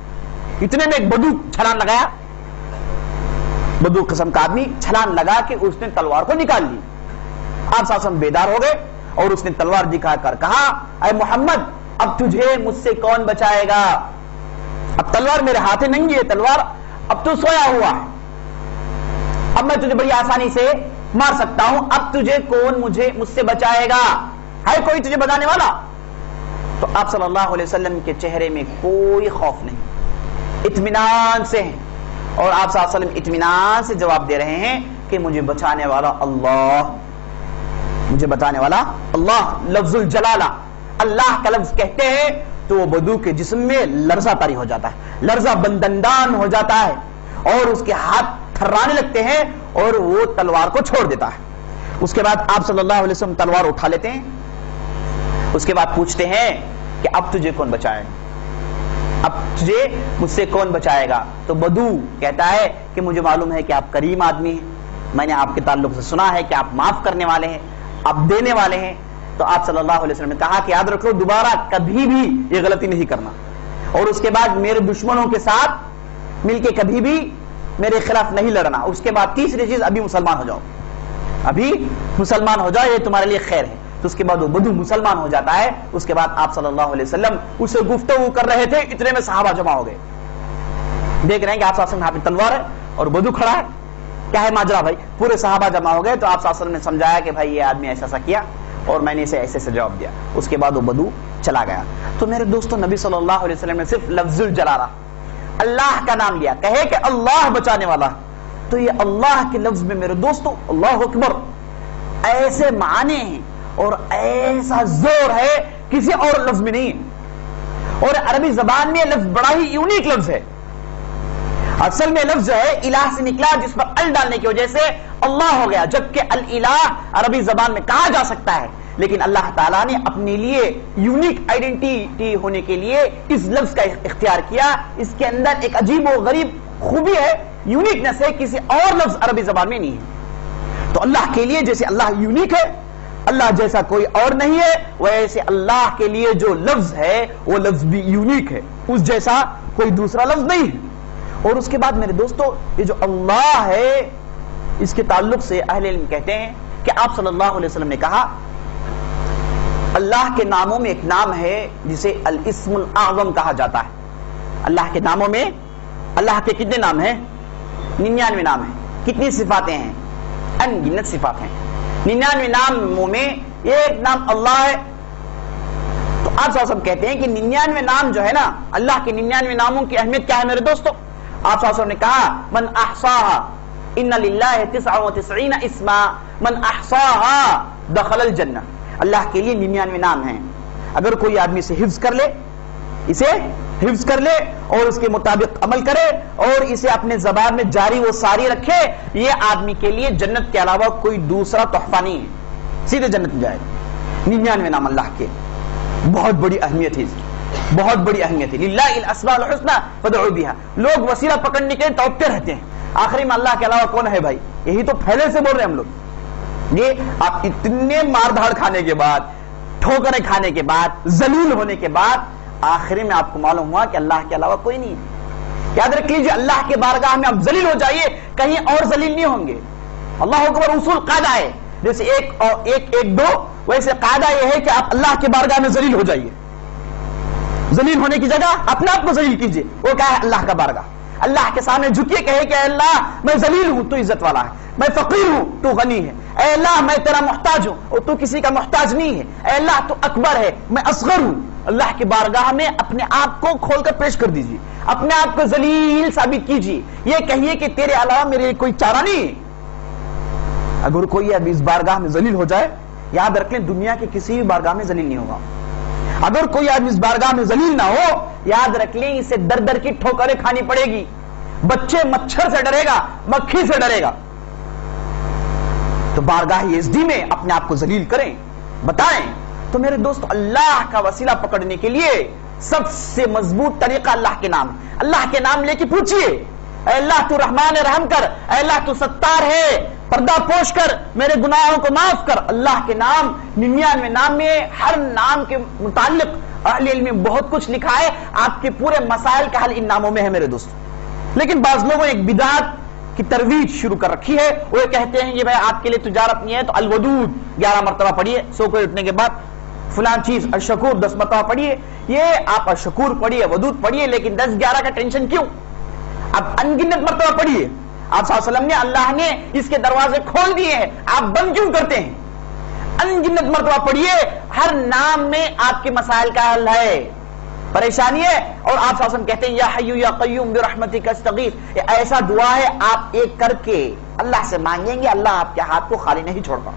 اتنے میں ایک بدو چھلانگ لگایا بدو قسم کا آدمی چھلانگ لگا کے اس نے تلوار کو نکال لی. آپ صلی اللہ علیہ وسلم بیدار ہو گئے اور اس نے تلوار دکھا کر کہا اے محمد اب تجھے مجھ سے کون بچائے گا؟ اب تلوار میرے ہاتھ ننگی ہے، تلوار اب تو سویا ہوا ہے، اب میں تجھے بڑی آسانی سے مار سکتا ہوں، اب تجھے کون مجھ سے بچائے گا؟ ہے کوئی تجھے بچانے والا؟ تو آپ صلی اللہ علیہ وسلم کے چہرے میں کوئی خوف نہیں، اطمینان سے ہیں، اور آپ صلی اللہ علیہ وسلم اطمینان سے جواب دے رہے ہیں کہ مجھے بچانے والا اللہ، مجھے بتانے والا اللہ. لفظ الجلالہ اللہ کا لفظ کہتے ہیں تو وہ بدو کے جسم میں لرزہ طاری ہو جاتا ہے، لرزہ بندندان ہو جاتا ہے، اور اس کے ہاتھ تھرانے لگتے ہیں اور وہ تلوار کو چھوڑ دیتا ہے. اس کے بعد آپ صلی اللہ علیہ وسلم تلوار اٹھا لیتے ہیں. اس کے بعد پوچھتے ہیں کہ اب تجھے کون بچائے گا؟ اب تجھے مجھ سے کون بچائے گا؟ تو بدو کہتا ہے کہ مجھے معلوم ہے کہ آپ کریم آدمی ہیں، میں نے آپ کے تعلق سے سنا ہے کہ آپ معاف کرنے والے ہیں، آپ دینے والے ہیں. تو آپ صلی اللہ علیہ وسلم نے کہا کہ یاد رکھو دوبارہ کبھی بھی یہ غلطی نہیں کرنا، اور اس کے بعد میرے دشمنوں کے ساتھ مل کے کبھی بھی میرے خلاف نہیں لڑنا. اس کے بعد تیسری چیز ابھی مسلمان ہو جاؤ، ابھی مسلمان ہو جاؤ، یہ تمہارے لیے خیر ہے. تو اس کے بعد وہ بدو مسلمان ہو جاتا ہے. اس کے بعد آپ صلی اللہ علیہ وسلم اسے گفتگو کر رہے تھے، اتنے میں صحابہ جمع ہو گئے. دیکھ رہے ہیں کہ آپ صلی اللہ علیہ وسلم ہاتھ میں تلوار ہے اور بدو کھڑا ہے، کیا ہے ماجرا بھائی؟ پورے صحابہ جمع ہو گئے. تو آپ صلی اللہ علیہ وسلم نے سمجھایا کہ بھائی یہ آدمی ایسا ایسا کیا اور میں نے اسے ایسے سے جواب دیا. اس کے بعد وہ بدو چلا گیا. تو میرے دوستو نبی صلی اللہ علیہ وسلم نے صرف لفظ الجلالہ اللہ کا نام لیا، کہے کہ اللہ بچانے والا. تو یہ اللہ کے لفظ میں میرے دوستو اللہ اکبر ایسے معنی ہیں اور ایسا زور ہے کسی اور لفظ میں نہیں. اور عربی زبان میں یہ لفظ بڑا ہی یونیک لفظ ہے. اصل میں لفظ ہے الہ سے نکلا جس پر ال ڈالنے کی وجہ سے اللہ ہو گیا، جبکہ الالہ عربی زبان میں کہا جا سکتا ہے، لیکن اللہ تعالیٰ نے اپنے لیے یونیک آئیڈینٹی ہونے کے لیے اس لفظ کا اختیار کیا. اس کے اندر ایک عجیب و غریب خوبی ہے، یونیکنس ہے، کسی اور لفظ عربی زبان میں نہیں ہے. تو اللہ کے لیے جیسے اللہ یونیک ہے، اللہ جیسا کوئی اور نہیں ہے، ویسے اللہ کے لیے جو لفظ ہے وہ لفظ بھی یونیک ہے، اس جیسا کوئی دوسرا لفظ نہیں ہے. اور اس کے بعد میرے دوستو یہ جو اللہ ہے اس کے تعلق سے اہل علم کہتے ہیں کہ آپ صلی اللہ علیہ وسلم نے کہا اللہ کے ناموں میں ایک نام ہے جسے الاسم الاعظم کہا جاتا ہے. اللہ کے ناموں میں اللہ کے کتنے نام ہیں؟ 99 نام ہیں. کتنی صفاتیں ہیں؟ ان گنت صفات ہیں. 99 ناموں میں ایک نام اللہ ہے. تو آپ صلی اللہ علیہ وسلم کہتے ہیں کہ 99 نام جو ہے نا، اللہ کے 99 ناموں کی اہمیت کیا ہے میرے دوستو؟ آپ صلی اللہ علیہ وسلم نے کہا من احصاها ان للہ 99 اسما من احصاها دخل الجنہ. اللہ کے لیے 99 نام ہیں. اگر کوئی آدمی اسے حفظ کر لے، اسے حفظ کر لے اور اس کے مطابق عمل کرے اور اسے اپنے زبان میں جاری و ساری رکھے، یہ آدمی کے لیے جنت کے علاوہ کوئی دوسرا تحفہ نہیں ہے، سیدھے جنت میں جائے گا. 99 نام اللہ کے، بہت بڑی اہمیت ہے اس کی، بہت بڑی اہمیت ہے. للہ الاسماء الحسنى فادعوا بها. لوگ وسیلہ پکڑنے کے لیے توڑتے رہتے ہیں، آخری میں اللہ کے علاوہ کون ہے بھائی؟ یہی تو پہلے سے بول رہے ہیں ہم لوگ. یہ آپ اتنے مار دھاڑ کھانے کے بعد، ٹھوکریں کھانے کے بعد، ذلیل ہونے کے بعد، آخری میں آپ کو معلوم ہوا کہ اللہ کے علاوہ کوئی نہیں. یاد رکھ لیجیے اللہ کے بارگاہ میں آپ ذلیل ہو جائیے، کہیں اور ذلیل نہیں ہوں گے. اللہ اکبر اصول قاعدہ ہے، جیسے ایک دو، ویسے قاعدہ یہ ہے کہ آپ اللہ کے بارگاہ میں ذلیل ہو جائیے. ذلیل ہونے کی جگہ اپنے آپ کو ذلیل کیجیے. وہ کیا ہے؟ اللہ کا بارگاہ. اللہ کے سامنے جھکیے، کہے کہ اے اللہ میں ذلیل ہوں، تو عزت والا ہے. میں فقیر ہوں، تو غنی ہے. اے اللہ میں تیرا محتاج ہوں اور تو کسی کا محتاج نہیں ہے. اے اللہ تو اکبر ہے، میں اصغر ہوں. اللہ کی بارگاہ میں اپنے آپ کو کھول کر پیش کر دیجیے، اپنے آپ کو ذلیل ثابت کیجیے. یہ کہیے کہ تیرے علاوہ میرے کوئی چارہ نہیں ہے. اگر کوئی ابھی اس بارگاہ میں ذلیل ہو جائے، یاد رکھ لیں دنیا کے کسی بھی بارگاہ میں ذلیل نہیں ہوگا. اگر کوئی آدمی اس بارگاہ میں ذلیل نہ ہو، یاد رکھ لیں اسے در در کی ٹھوکریں کھانی پڑے گی. بچے مچھر سے ڈرے گا، مکھی سے ڈرے گا. تو بارگاہ یزدی میں اپنے آپ کو ذلیل کریں، بتائیں. تو میرے دوست اللہ کا وسیلہ پکڑنے کے لیے سب سے مضبوط طریقہ اللہ کے نام. اللہ کے نام لے کے پوچھئے اے اللہ تو رحمان رحم کر، اے اللہ تو ستار ہے، پردہ پوش کر، میرے گناہوں کو معاف کر. اللہ کے نام 99 نام میں ہر نام کے متعلق اہل علم میں بہت کچھ لکھا ہے. آپ کے پورے مسائل کا حل ان ناموں میں ہے میرے دوست. لیکن بعض لوگوں ایک بدعت کی ترویج شروع کر رکھی ہے. وہ کہتے ہیں کہ بھائی آپ کے لیے تجارت نہیں ہے تو الودود 11 مرتبہ پڑھیے, سو کو اٹھنے کے بعد فلان چیز, الشکور 10 مرتبہ پڑھیے. یہ آپ الشکور پڑھیے, ودود پڑھیے, لیکن 10-11 کا ٹینشن کیوں؟ اب انگنت مرتبہ پڑھیے. آپ صلی اللہ علیہ وسلم نے, اللہ نے اس کے دروازے کھول دیے ہیں, آپ بند کیوں کرتے ہیں؟ انگنت مرتبہ پڑھیے, ہر نام میں آپ کے مسائل کا حل ہے, پریشانی ہے. اور آپ صلی اللہ علیہ وسلم کہتے ہیں یا حی یا قیوم برحمتک استغیث, یہ ایسا دعا ہے آپ ایک کر کے اللہ سے مانگیں گے, اللہ آپ کے ہاتھ کو خالی نہیں چھوڑتا.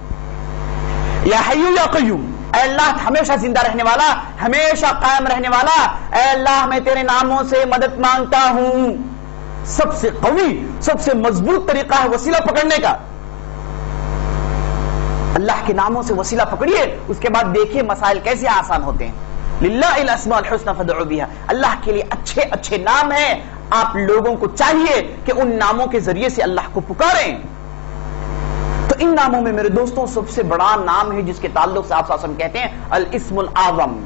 یا حی یا قیوم, اے اللہ ہمیشہ زندہ رہنے والا, ہمیشہ قائم رہنے والا, اے اللہ میں تیرے ناموں سے مدد مانگتا ہوں. سب سے قوی, سب سے مضبوط طریقہ ہے وسیلہ پکڑنے کا. اللہ کے ناموں سے وسیلہ پکڑیے, اس کے بعد دیکھیے مسائل کیسے آسان ہوتے ہیں. للہ الاسماء الحسنى فادعوا بها, اللہ کے لیے اچھے اچھے نام ہیں, آپ لوگوں کو چاہیے کہ ان ناموں کے ذریعے سے اللہ کو پکاریں. تو ان ناموں میں میرے دوستوں سب سے بڑا نام ہے جس کے تعلق سے آپ صلی اللہ علیہ وسلم کہتے ہیں الاسم الاعظم.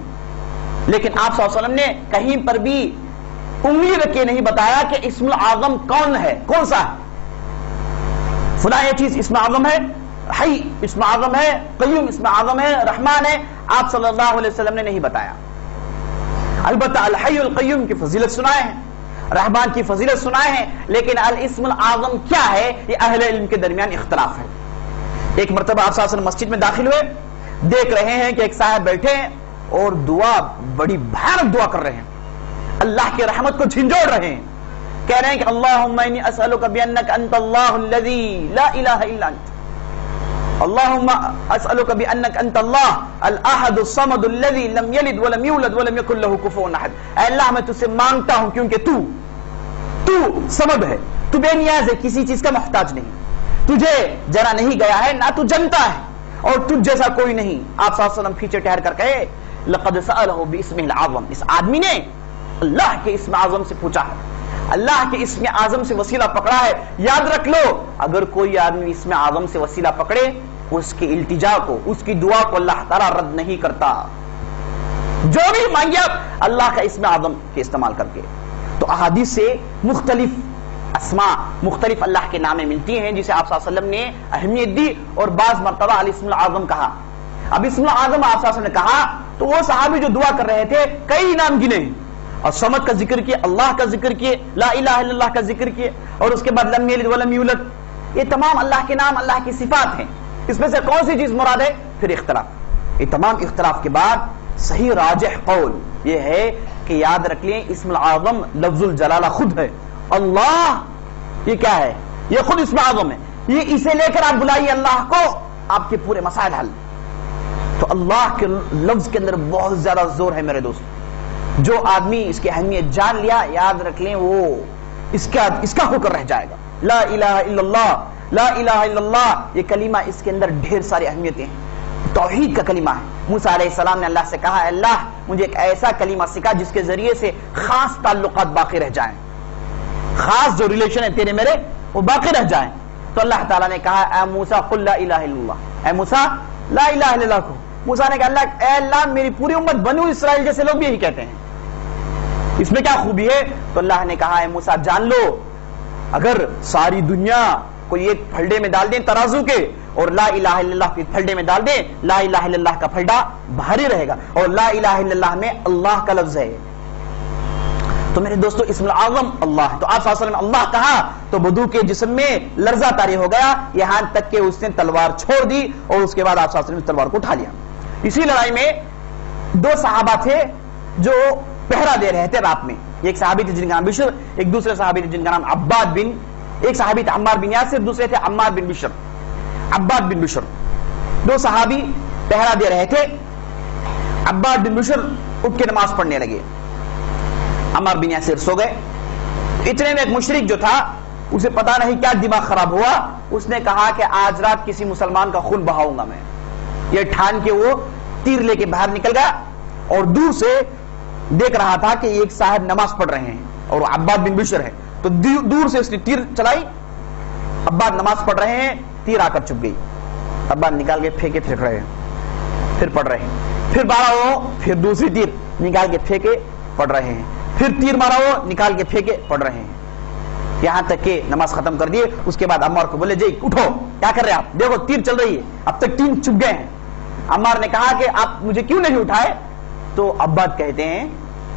لیکن آپ صلی اللہ علیہ وسلم نے کہیں پر بھی انگلی رکھ کے نہیں بتایا کہ اسم الاعظم کون ہے, کون سا ہے. فلاں یہ چیز اسم اعظم ہے, حی اسم اعظم ہے, قیوم اسم اعظم ہے, رحمان ہے, آپ صلی اللہ علیہ وسلم نے نہیں بتایا. البتہ الحی القیوم کی فضیلت سنائے ہیں, رحمان کی فضیلت سنائے ہیں, لیکن الاسم الاعظم کیا ہے یہ اہل علم کے درمیان اختلاف ہے. ایک مرتبہ آپ صلی اللہ علیہ وسلم مسجد میں داخل ہوئے, دیکھ رہے ہیں کہ ایک صاحب بیٹھے ہیں اور دعا, بڑی بھیانک دعا کر رہے ہیں, اللہ کی رحمت کو جھنجھوڑ رہے ہیں, کہہ رہے ہیں کہ اللہم انی اسألک بانک انت اللہ الذی لا الہ الا انت, اللہم اسألک بانک انت اللہ الاحد الصمد الذی لم یلد ولم یولد ولم یکن لہ کفوا احد. اے اللہ میں تجھ سے مانگتا ہوں کیونکہ تو صمد ہے, تو بے نیاز ہے, کسی چیز کا محتاج نہیں, تجھے جرا نہیں گیا ہے, نہ تو جنتا ہے, اور تجھ جیسا کوئی نہیں. آپ صلی اللہ علیہ وسلم پیچھے ٹہر کر کہے لقد سألہ باسمہ الاعظم, اس آدمی نے اللہ کے اسم اعظم سے پوچھا ہے, اللہ کے اسم اعظم سے وسیلہ پکڑا ہے. یاد رکھ لو, اگر کوئی آدمی اسم اعظم سے وسیلہ پکڑے, اس کی التجا کو, اس کی دعا کو اللہ تعالیٰ رد نہیں کرتا. جو بھی مانگے آپ اللہ کا اسم اعظم کے استعمال کر کے. تو احادیث سے مختلف اسماء, مختلف اللہ کے نامیں ملتی ہیں جسے آپ صلی اللہ علیہ وسلم نے اہمیت دی, اور بعض مرتبہ الاسم الاعظم کہا. اب اسم الاعظم آپ صلی اللہ علیہ وسلم نے کہا تو وہ صحابی جو دعا کر رہے تھے کئی نام گنے, اور صمد کا ذکر کیے, اللہ کا ذکر کیے, لا الہ الا اللہ کا ذکر کیے, اور اس کے بعد لم یلد ولم یولد. یہ تمام اللہ کے نام, اللہ کی صفات ہیں. اس میں سے کون سی چیز مراد ہے؟ پھر اختلاف. یہ تمام اختلاف کے بعد صحیح راجح قول یہ ہے کہ یاد رکھ لیں اسم الاعظم لفظ الجلالہ خود ہے. اللہ یہ کیا ہے؟ یہ خود اسم اعظم ہے. یہ اسے لے کر آپ بلائیے اللہ کو, آپ کے پورے مسائل حل. تو اللہ کے لفظ کے اندر بہت زیادہ زور ہے میرے دوست. جو آدمی اس کی اہمیت جان لیا, یاد رکھ لیں وہ اس کا ہو کر رہ جائے گا. لا الہ الا اللہ, لا الہ الا اللہ, یہ کلمہ اس کے اندر ڈھیر ساری اہمیتیں ہیں. توحید کا کلمہ ہے. موسیٰ علیہ السلام نے اللہ سے کہا اے اللہ مجھے ایک ایسا کلمہ سکھا جس کے ذریعے سے خاص تعلقات باقی رہ جائیں, خاص جو ریلیشن ہے تیرے میرے وہ باقی رہ جائیں. تو اللہ تعالیٰ نے کہا اے موسیٰ قل لا الہ الا اللہ, اے موسیٰ لا الہ الا اللہ کو. موسیٰ نے کہا اے اللہ میری پوری امت بنو اسرائیل جیسے لوگ بھی یہی کہتے ہیں, اس میں کیا خوبی ہے؟ تو اللہ نے کہا اے موسیٰ جان لو اگر ساری دنیا کو ایک پھلڈے میں ڈال دیں ترازو کے, اور لا الہ الا اللہ کے پھلڈے میں ڈال دیں, لا الہ الا اللہ کا پھلڈا بھاری رہے گا, اور لا الہ الا اللہ میں اللہ کا لفظ ہے. تو میرے دوستو اسم الاعظم اللہ ہے. تو آپ صلی اللہ علیہ وسلم اللہ کہا تو بدو کے جسم میں لرزہ طاری ہو گیا, یہاں تک کہ اس نے تلوار چھوڑ دی, اور اس کے بعد آپ صلی اللہ علیہ وسلم نے تلوار کو اٹھا لیا. اسی لڑائی میں دو صحابہ تھے جو پہرا دے رہے تھے رات میں. ایک صحابی تھے جن کا نام بشر, ایک دوسرے صحابی تھے جن کا نام عباد بن, ایک صحابی تھے عمار بن یاسر, دوسرے تھے عمار بن بشر, عباد بن بشر. دو صحابی پہرا دے رہے تھے. عباد بن بشر اٹھ کے نماز پڑھنے لگے, عمار بن یاسر سو گئے. اتنے میں ایک مشرک جو تھا اسے پتا نہیں کیا دماغ خراب ہوا, اس نے کہا کہ آج رات کسی مسلمان کا خون بہاؤں گا میں. یہ ٹھان کے وہ تیر لے کے باہر نکل گیا, اور دور سے دیکھ رہا تھا کہ ایک صاحب نماز پڑھ رہے ہیں اور وہ عباد بن بشر ہے. تو دور سے اس نے تیر چلائی, عباد نماز پڑھ رہے ہیں, تیر آ کر چپ گئی. عباد نکال کے پھینکے پھینک رہے ہیں, پھر پڑھ رہے ہیں, پھر مارا وہ, پھر دوسری تیر نکال کے پھینکے پڑھ رہے ہیں, پھر تیر مارا وہ, نکال کے پھینکے پڑھ رہے ہیں. یہاں تک کہ نماز ختم کر دیے. اس کے بعد عمار کو بولے جی اٹھو, کیا کر رہے ہیں آپ, دیکھو تیر چل رہی ہے, اب تک 3 چپ گئے ہیں. عمار نے کہا کہ آپ مجھے کیوں نہیں اٹھائے؟ تو عباد کہتے ہیں,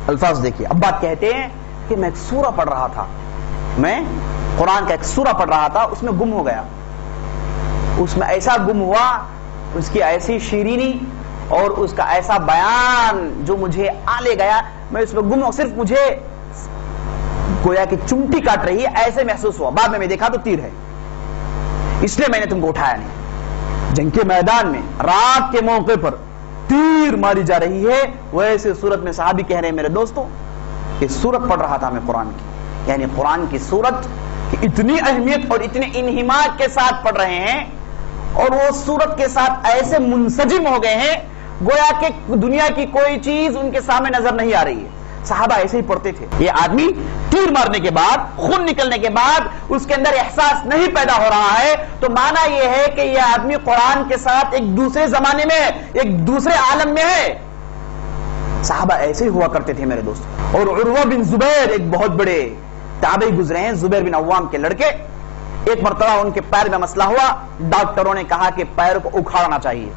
الفاظ دیکھیے, عباد کہتے ہیں کہ میں ایک سورہ پڑھ رہا تھا, میں قرآن کا ایک سورہ پڑھ رہا تھا, اس میں گم ہو گیا. اس میں ایسا گم ہوا, اس کی ایسی شیرینی اور اس کا ایسا بیان جو مجھے آ لے گیا, میں اس میں گم ہوں, صرف مجھے گویا کہ چمٹی کاٹ رہی ہے ایسے محسوس ہوا. بعد میں دیکھا تو تیر ہے, اس لیے میں نے تم کو اٹھایا نہیں. جنگ کے میدان میں رات کے موقع پر تیر ماری جا رہی ہے, ویسے صورت میں صحابی کہہ رہے ہیں میرے دوستوں کہ سورت پڑھ رہا تھا میں قرآن کی, یعنی قرآن کی سورت کی اتنی اہمیت اور اتنے انہماک کے ساتھ پڑھ رہے ہیں, اور وہ سورت کے ساتھ ایسے منسجم ہو گئے ہیں گویا کہ دنیا کی کوئی چیز ان کے سامنے نظر نہیں آ رہی ہے. صحابہ ایسے ہی پڑھتے تھے. یہ آدمی تیر مارنے کے بعد, خون نکلنے کے بعد اس کے اندر احساس نہیں پیدا ہو رہا ہے, تو معنی یہ ہے کہ یہ آدمی قرآن کے ساتھ ایک دوسرے زمانے میں ہے, ایک دوسرے عالم میں ہے. صحابہ ایسے ہی ہوا کرتے تھے میرے دوست. اور عروہ بن زبیر ایک بہت بڑے تابعی گزرے ہیں, زبیر بن عوام کے لڑکے. ایک مرتبہ ان کے پیر میں مسئلہ ہوا, ڈاکٹروں نے کہا کہ پیر کو اکھاڑنا چاہیے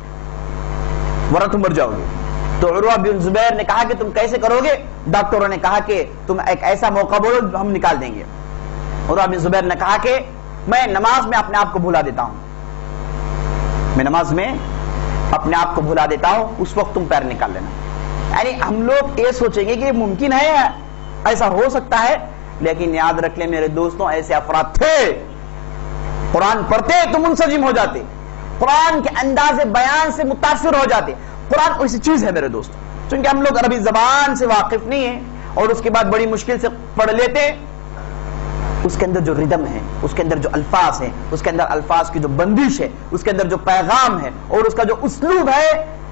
ورنہ تم مر جاؤ گے. تو عروہ بن زبیر نے کہا کہ تم کیسے کرو گے؟ ڈاکٹروں نے کہا کہ تم ایک ایسا موقع بولو ہم نکال دیں گے. عروہ بن زبیر نے کہا کہ میں نماز میں اپنے آپ کو بھلا دیتا ہوں, میں نماز میں اپنے آپ کو بھلا دیتا ہوں, اس وقت تم پیر نکال لینا. یعنی ہم لوگ یہ سوچیں گے کہ یہ ممکن ہے, ایسا ہو سکتا ہے, لیکن یاد رکھ لیں میرے دوستوں ایسے افراد تھے. قرآن پڑھتے تو منسجم ہو جاتے, قرآن کے انداز بیان سے متاثر ہو جاتے. قرآن ایسی چیز ہے میرے دوست, چونکہ ہم لوگ عربی زبان سے واقف نہیں ہیں اور اس کے بعد بڑی مشکل سے پڑھ لیتے. اس کے اندر جو ردم ہے, اس کے اندر جو الفاظ ہیں, اس کے اندر الفاظ کی جو بندش ہے, اس کے اندر جو پیغام ہے اور اس کا جو اسلوب ہے,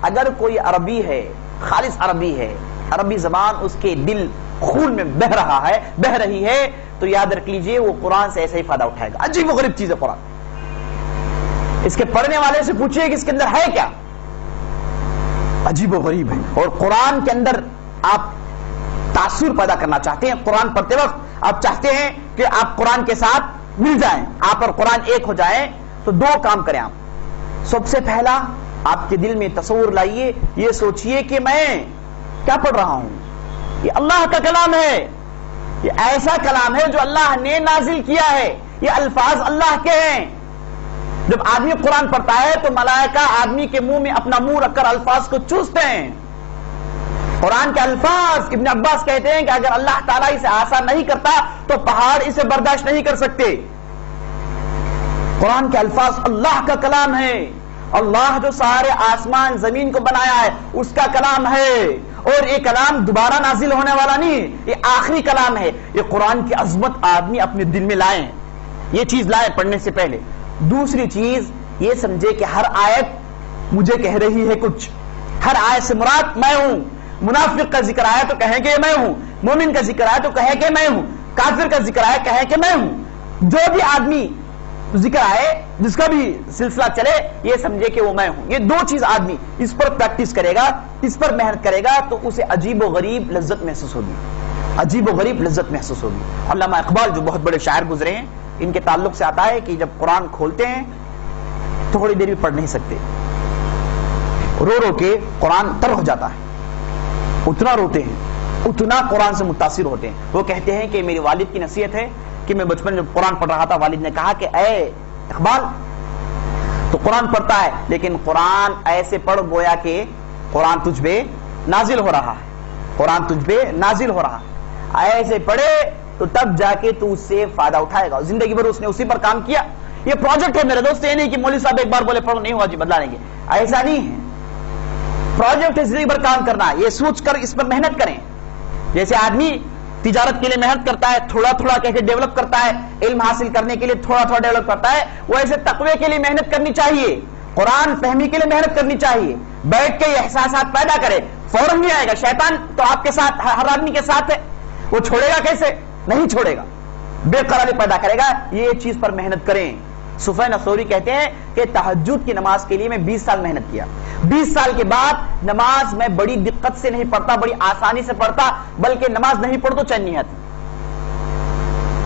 اگر کوئی عربی ہے, خالص عربی ہے, عربی زبان اس کے دل خون میں بہ رہا ہے, بہ رہی ہے, تو یاد رکھ لیجئے وہ قرآن سے ایسا ہی فائدہ اٹھائے گا. عجیب و غریب چیز ہے قرآن. اس کے پڑھنے والے سے پوچھئے کہ اس کے اندر ہے کیا, عجیب و غریب ہے. اور قرآن کے اندر آپ تاثر پیدا کرنا چاہتے ہیں, قرآن پڑھتے وقت آپ چاہتے ہیں کہ آپ قرآن کے ساتھ مل جائیں, آپ اور قرآن ایک ہو جائیں, تو 2 کام کریں آپ. سب سے پہلا آپ کے دل میں تصور لائیے, یہ سوچئے کہ میں کیا پڑھ رہا ہوں, یہ اللہ کا کلام ہے, یہ ایسا کلام ہے جو اللہ نے نازل کیا ہے, یہ الفاظ اللہ کے ہیں. جب آدمی قرآن پڑھتا ہے تو ملائکہ آدمی کے منہ میں اپنا منہ رکھ کر الفاظ کو چوستے ہیں. قرآن کے الفاظ, ابن عباس کہتے ہیں کہ اگر اللہ تعالیٰ اسے آسان نہیں کرتا تو پہاڑ اسے برداشت نہیں کر سکتے. قرآن کے الفاظ اللہ کا کلام ہے, اللہ جو سارے آسمان زمین کو بنایا ہے اس کا کلام ہے, اور یہ کلام دوبارہ نازل ہونے والا نہیں, یہ آخری کلام ہے. یہ قرآن کی عظمت آدمی اپنے دل میں لائیں, یہ چیز لائیں پڑھنے سے پہلے. دوسری چیز یہ سمجھے کہ ہر آیت مجھے کہہ رہی ہے کچھ, ہر آیت سے مراد میں ہوں. منافق کا ذکر آیا تو کہیں کہ میں ہوں, مومن کا ذکر آیا تو کہیں کہ میں ہوں, کافر کا ذکر آیا کہیں کہ میں ہوں. جو بھی آدمی ذکر آئے, جس کا بھی سلسلہ چلے, یہ سمجھے کہ وہ میں ہوں. یہ 2 چیز آدمی اس پر پریکٹس کرے گا, اس پر محنت کرے گا, تو اسے عجیب و غریب لذت محسوس ہوگی, عجیب و غریب لذت محسوس ہوگی. علامہ اقبال جو بہت بڑے شاعر گزرے ہیں, ان کے تعلق سے آتا ہے کہ جب قرآن کھولتے ہیں تھوڑی دیر بھی پڑھ نہیں سکتے, رو رو کے قرآن تر ہو جاتا ہے, اتنا روتے ہیں, اتنا قرآن سے متاثر ہوتے ہیں. وہ کہتے ہیں کہ میری والد کی نصیحت ہے کہ میں بچپن جب قرآن پڑھ رہا تھا, والد نے کہا کہ اے اقبال تو قرآن پڑھتا ہے لیکن قرآن ایسے پڑھ گویا کہ قرآن تجھ پہ نازل ہو رہا ہے, قرآن تجھ پہ نازل ہو رہا ہے, ایسے پڑھے تو تب جا کے تو اس سے فائدہ اٹھائے گا. زندگی بھر اس نے اسی پر کام کیا. یہ پروجیکٹ ہے میرے دوست, یہ نہیں کہ مولوی صاحب ایک بار بولے پڑھو نہیں ہوا جی بدلا لیں گے, ایسا نہیں ہے. پروجیکٹ ہے زندگی بھر کام کرنا, یہ سوچ کر اس پر محنت کریں. جیسے آدمی تجارت کے لیے محنت کرتا ہے, تھوڑا تھوڑا کہہ کے ڈیولپ کرتا ہے, علم حاصل کرنے کے لیے تھوڑا تھوڑا ڈیولپ کرتا ہے, وہ ایسے تقوی کے لیے محنت کرنی چاہیے, قرآن فہمی کے لیے محنت کرنی چاہیے. بیٹھ کے یہ احساسات پیدا کرے, فوراً نہیں آئے گا. شیطان تو آپ کے ساتھ, ہر آدمی کے ساتھ ہے, وہ چھوڑے گا کیسے؟ نہیں چھوڑے گا, بے قراری پیدا کرے گا. یہ چیز پر محنت کریں. سفیان ثوری کہتے ہیں کہ تہجد کی نماز کے لیے میں 20 سال محنت کیا. 20 سال کے بعد نماز میں بڑی دقت سے نہیں پڑھتا, بڑی آسانی سے پڑھتا, بلکہ نماز نہیں پڑھ تو چین نہیں آتی.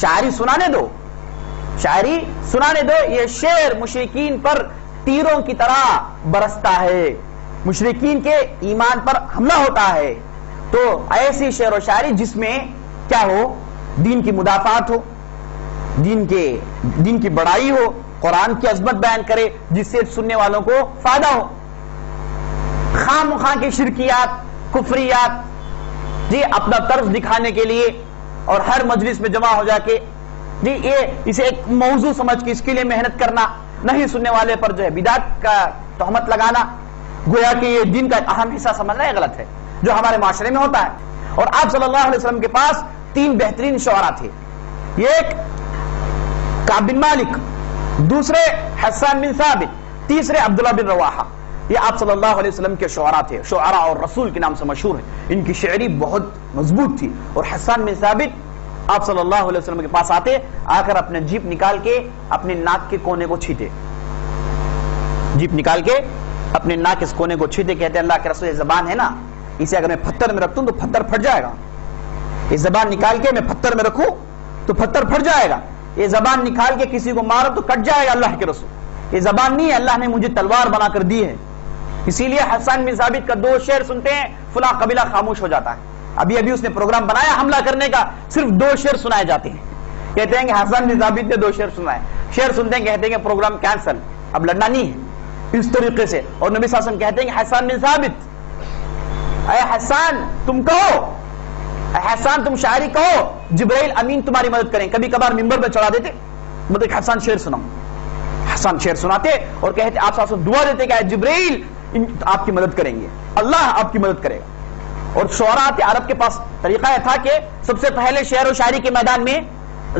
شاعری سنانے دو، شاعری سنانے دو. یہ شعر مشرکین پر تیروں کی طرح برستا ہے، مشرکین کے ایمان پر حملہ ہوتا ہے. تو ایسی شعر و شاعری جس میں کیا ہو، دین کی مدافعات ہو، دین کی بڑائی ہو، قرآن کی عظمت بیان کرے جس سے سننے والوں کو فائدہ ہو. خام خواہ کی شرکیات، کفریات جی اپنا طرز دکھانے کے لیے اور ہر مجلس میں جمع ہو جا کے جی یہ اسے ایک موضوع سمجھ کے اس کے لیے محنت کرنا، نہیں سننے والے پر جو ہے بدعت کا تہمت لگانا، گویا کہ یہ دین کا ایک اہم حصہ سمجھنا یہ غلط ہے جو ہمارے معاشرے میں ہوتا ہے. اور آپ صلی اللہ علیہ وسلم کے پاس 3 بہترین شعراء تھے. ایک کعب بن مالک، دوسرے حسان بن ثابت، تیسرے عبداللہ بن رواحہ. یہ آپ صلی اللہ علیہ وسلم کے شعراء تھے، شعراء اور رسول کے نام سے مشہور ہیں. ان کی شعری بہت مضبوط تھی. اور حسان بن ثابت آپ صلی اللہ علیہ وسلم کے پاس آتے، آ کر اپنے جیپ نکال کے اپنے ناک کے کونے کو چھیتے، جیپ نکال کے اپنے ناک اس کونے کو چھیتے، کہتے اللہ کے رسول یہ زبان ہے نا، اسے اگر میں پتھر میں رکھتا ہوں تو پتھر پھٹ جائے گا. یہ زبان نکال کے میں پتھر میں رکھوں تو پتھر پھٹ جائے گا. یہ زبان نکال کے کسی کو مارو تو کٹ جائے گا اللہ کے رسول. یہ زبان نہیں ہے، اللہ نے مجھے تلوار بنا کر دی ہے. اسی لیے حسان بن ثابت کا 2 شعر سنتے ہیں فلاں قبیلہ خاموش ہو جاتا ہے. ابھی اس نے پروگرام بنایا حملہ کرنے کا، صرف 2 شعر سنائے جاتے ہیں. کہتے ہیں کہ حسان بن ثابت نے 2 شعر سنائے، شعر سنتے ہیں کہتے ہیں کہ پروگرام کینسل، اب لڑنا نہیں ہے اس طریقے سے. اور نبی صلی اللہ علیہ وسلم کہتے ہیں کہ حسان بن ثابت، اے حسان تم کہو، اے حسان تم شاعری کہو، جبرائیل امین تمہاری مدد کریں. کبھی کبھار منبر پہ چڑھا دیتے، مطلب حسان شعر سناؤ. حسان شعر سناتے اور کہتے آپ صلی اللہ علیہ وسلم دعا دیتے کہ اے جبرائیل آپ کی مدد کریں گے، اللہ آپ کی مدد کرے گا. اور شعراء عرب کے پاس طریقہ یہ تھا کہ سب سے پہلے شعر و شاعری کے میدان میں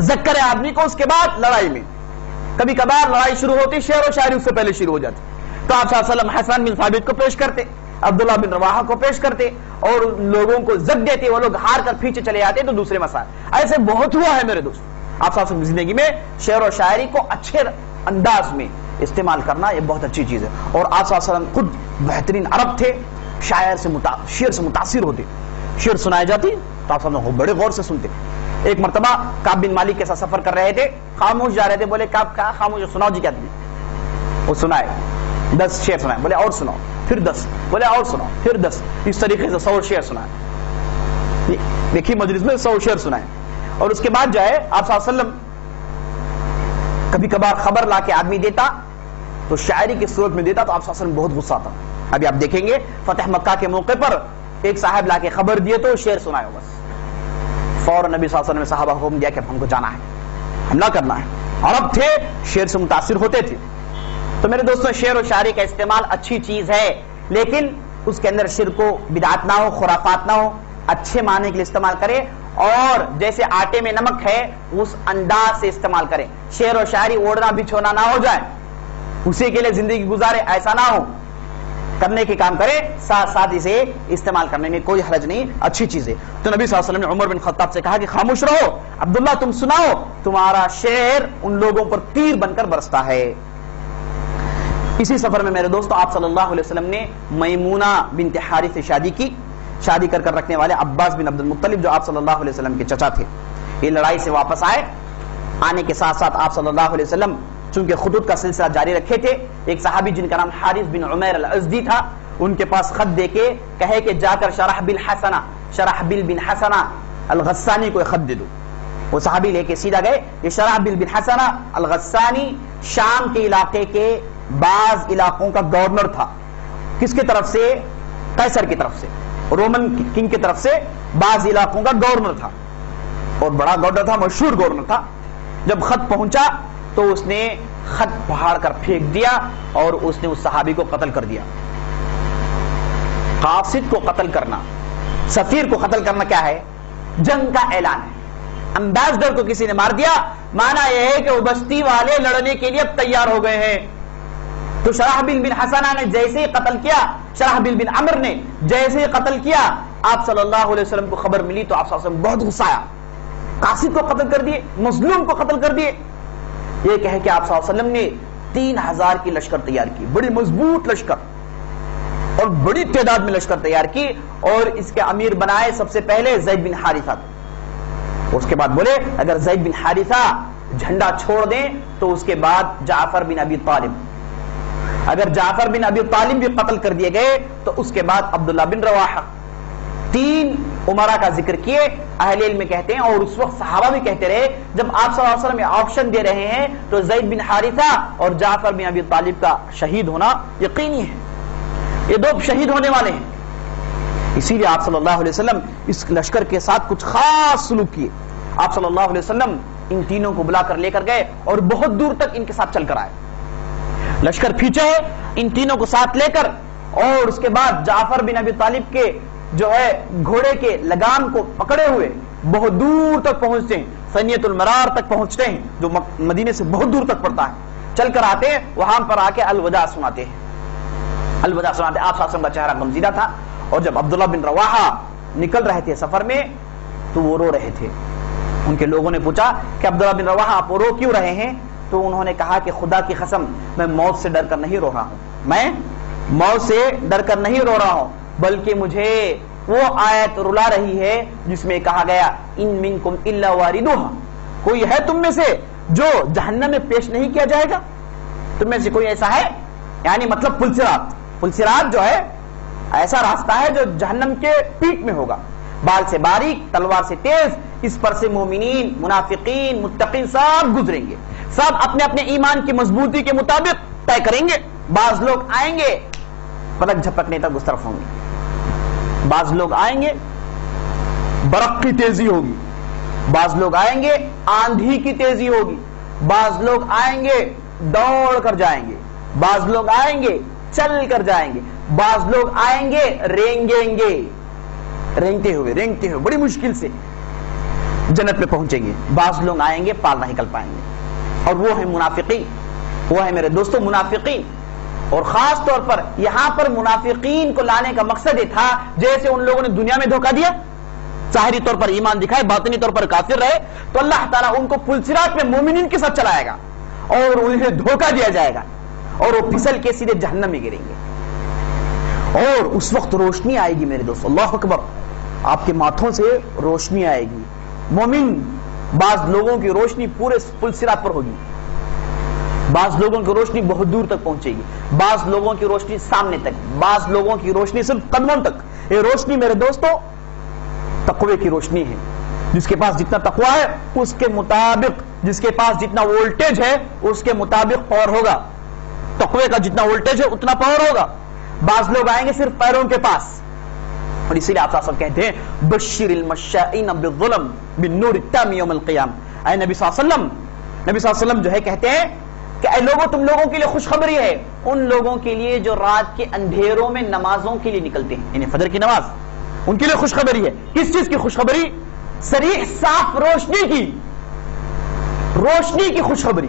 ذکر آدمی کو، اس کے بعد لڑائی میں. کبھی کبھار لڑائی شروع ہوتی، شعر و شاعری اس سے پہلے شروع ہو جاتی. تو آپ صلی اللہ علیہ وسلم حسان بن ثابت کو پیش کرتے، عبداللہ بن رواحہ کو پیش کرتے اور لوگوں کو زد دیتے، وہ لوگ ہار کر پیچھے چلے جاتے تو دوسرے مسائل. ایسے بہت ہوا ہے میرے دوست. آپ صلی اللہ علیہ وسلم کی زندگی میں شعر و شاعری کو اچھے انداز میں استعمال کرنا یہ بہت اچھی چیز ہے. اور آپ صلی اللہ علیہ وسلم خود بہترین عرب تھے، شاعر سے متاثر ہوتے، شعر سنائے جاتی تو آپ صلی اللہ علیہ وسلم بڑے غور سے سنتے. ایک مرتبہ کعب بن مالک کے ساتھ سفر کر رہے تھے، خاموش جا رہے تھے. بولے کعب کہا خاموش سناؤ جی کیا تھی. وہ سنائے 10 شعر سنائے. بولے اور سناؤ، پھر 10. بولے اور سناؤ، پھر 10. اس طریقے سے 100 شعر سنائے. دیکھیے مجلس میں 100 شعر سنائے. اور اس کے بعد جو ہے آپ صلی اللہ علیہ وسلم کبھی کبھار خبر لا کے آدمی دیتا تو شاعری کی صورت میں دیتا تو آپ صلی اللہ علیہ وسلم بہت غصہ آتا. ابھی آپ دیکھیں گے فتح مکہ کے موقع پر ایک صاحب لا کے خبر دیے تو شعر سنائے. بس فوراً نبی صلی اللہ علیہ وسلم نے صحابہ کو حکم دیا کہ ہم کو جانا ہے، حملہ کرنا ہے. عرب تھے، شعر سے متاثر ہوتے تھے. تو میرے دوستوں شعر و شاعری کا استعمال اچھی چیز ہے، لیکن اس کے اندر شرک و بدعت نہ ہو، خرافات نہ ہو، اچھے معنی کے لیے استعمال کرے. اور جیسے آٹے میں نمک ہے اس انداز سے استعمال کریں. شعر و شاعری اوڑھنا بچھونا نہ ہو جائے، اسی کے لیے زندگی گزارے ایسا نہ ہو. کرنے کے کام کرے، ساتھ ساتھ اسے استعمال کرنے میں کوئی حرج نہیں، اچھی چیز ہے. تو نبی صلی اللہ علیہ وسلم نے عمر بن خطاب سے کہا کہ خاموش رہو، عبداللہ تم سناؤ، تمہارا شعر ان لوگوں پر تیر بن کر برستا ہے. اسی سفر میں میرے دوستو آپ صلی اللہ علیہ وسلم نے میمونہ بنت حارث سے شادی کی. شادی کر رکھنے والے عباس بن عبد المطلب جو آپ صلی اللہ علیہ وسلم کے چچا تھے. یہ لڑائی سے واپس آئے. آنے کے ساتھ ساتھ آپ صلی اللہ علیہ وسلم چونکہ خطوط کا سلسلہ جاری رکھے تھے، ایک صحابی جن کا نام حارث بن عمیر الازدی تھا، ان کے پاس خط دے کے کہے کہ جا کر شرحبیل بن حسنہ الغسانی کو خط دے دو. وہ صحابی لے کے سیدھا گئے. یہ شرحبیل بن حسنہ الغسانی شام کے علاقے کے بعض علاقوں کا گورنر تھا. کس کی طرف سے؟ قیصر کی طرف سے، رومن کنگ کی طرف سے بعض علاقوں کا گورنر تھا، اور بڑا گورنر تھا، مشہور گورنر تھا. جب خط پہنچا تو اس نے خط پھاڑ کر پھینک دیا اور اس نے اس صحابی کو قتل کر دیا. قاصد کو قتل کرنا، سفیر کو قتل کرنا کیا ہے؟ جنگ کا اعلان ہے. امبیسڈر کو کسی نے مار دیا، معنی یہ ہے کہ وہ بستی والے لڑنے کے لیے اب تیار ہو گئے ہیں. تو شرحبیل بن حسنہ نے جیسے ہی قتل کیا، شرحبیل بن عمر نے جیسے ہی قتل کیا، آپ صلی اللہ علیہ وسلم کو خبر ملی تو آپ صلی اللہ علیہ وسلم بہت غصہ آیا. قاصد کو قتل کر دیے، مظلوم کو قتل کر دیے. یہ کہے کہ آپ صلی اللہ علیہ وسلم نے 3000 کی لشکر تیار کی، بڑی مضبوط لشکر اور بڑی تعداد میں لشکر تیار کی، اور اس کے امیر بنائے سب سے پہلے زید بن حارثہ کو. اس کے بعد بولے اگر زید بن حارثہ جھنڈا چھوڑ دیں تو اس کے بعد جعفر بن ابی طالب، اگر جعفر بن ابی طالب بھی قتل کر دیے گئے تو اس کے بعد عبداللہ بن رواحہ. 3 عمرہ کا ذکر کیے. اہل علم کہتے ہیں اور اس وقت صحابہ بھی کہتے رہے جب آپ صلی اللہ علیہ وسلم آپشن دے رہے ہیں تو زید بن حارثہ اور جعفر بن ابی طالب کا شہید ہونا یقینی ہے، یہ 2 شہید ہونے والے ہیں. اسی لیے آپ صلی اللہ علیہ وسلم اس لشکر کے ساتھ کچھ خاص سلوک کیے. آپ صلی اللہ علیہ وسلم ان تینوں کو بلا کر لے کر گئے اور بہت دور تک ان کے ساتھ چل کر آئے. لشکر پیچھے ان تینوں کو ساتھ لے کر اور اس کے بعد جعفر بن ابی طالب کے جو ہے گھوڑے کے لگام کو پکڑے ہوئے بہت دور تک پہنچتے ہیں، ثنیۃ المرار تک پہنچتے ہیں جو مدینے سے بہت دور تک پڑتا ہے. چل کر آتے ہیں، وہاں پر آ کے الوداع سناتے ہیں. الوداع سناتے آپ صلی اللہ علیہ وسلم کا چہرہ غمزدہ تھا اور جب عبداللہ بن رواحہ نکل رہے تھے سفر میں تو وہ رو رہے تھے. ان کے لوگوں نے پوچھا کہ عبداللہ بن رواحہ آپ رو کیوں رہے ہیں؟ تو انہوں نے کہا کہ خدا کی قسم میں موت سے ڈر کر نہیں رو رہا ہوں، میں موت سے ڈر کر نہیں رو رہا ہوں، بلکہ مجھے وہ آیت رلا رہی ہے جس میں کہا گیا ان منکم الا واردھا، کوئی ہے تم میں سے جو جہنم میں پیش نہیں کیا جائے گا؟ تم میں سے کوئی ایسا ہے؟ یعنی مطلب پلسرات جو ہے ایسا راستہ ہے جو جہنم کے پیٹ میں ہوگا، بال سے باریک تلوار سے تیز، اس پر سے مومنین منافقین متقین سب گزریں گے، سب اپنے اپنے ایمان کی مضبوطی کے مطابق طے کریں گے. بعض لوگ آئیں گے پلک جھپکنے تک اس طرف ہوں گے، بعض لوگ آئیں گے برق کی تیزی ہوگی، بعض لوگ آئیں گے آندھی کی تیزی ہوگی، بعض لوگ آئیں گے دوڑ کر جائیں گے، بعض لوگ آئیں گے چل کر جائیں گے، بعض لوگ آئیں گے رینگتے ہوئے بڑی مشکل سے جنت میں پہنچیں گے، بعض لوگ آئیں گے پار نہیں نکل پائیں گے. اور وہ ہیں منافقین، وہ ہے میرے دوستوں منافقین. اور خاص طور پر یہاں پر منافقین کو لانے کا مقصد یہ تھا جیسے ان لوگوں نے دنیا میں دھوکہ دیا، ظاہری طور پر ایمان دکھائے باطنی طور پر کافر رہے، تو اللہ تعالیٰ ان کو پلسرات میں مومنین کے ساتھ چلائے گا اور انہیں دھوکہ دیا جائے گا اور وہ پھسل کے سیدھے جہنم میں گریں گے. اور اس وقت روشنی آئے گی میرے دوست، اللہ اکبر، آپ کے ماتھوں سے روشنی آئے گی. مومن بعض لوگوں کی روشنی پورے پلسرات پر ہوگی، بعض لوگوں کی روشنی بہت دور تک پہنچے گی، بعض لوگوں کی روشنی سامنے تک، بعض لوگوں کی روشنی صرف قدموں تک. یہ روشنی میرے دوستوں تقوی کی روشنی ہے. جس کے پاس جتنا تقوی ہے اس کے مطابق، جس کے پاس جتنا وولٹیج ہے اس کے مطابق پاور ہوگا. تقوی کا جتنا وولٹیج ہے اتنا پاور ہوگا. بعض لوگ آئیں گے صرف پیروں کے پاس، اور اسی لیے آپ صاحب کہتے ہیں بشر المشائین بالظلم بالنور التام یوم القیامہ. اے نبی صلی اللہ علیہ وسلم جو ہے کہتے ہیں کہ اے لوگوں تم لوگوں کے لیے خوشخبری ہے ان لوگوں کے لیے جو رات کے اندھیروں میں نمازوں کے لیے نکلتے ہیں، یعنی فجر کی نماز، ان کے لیے خوشخبری ہے. کس چیز کی خوشخبری؟ صریح صاف روشنی کی خوشخبری.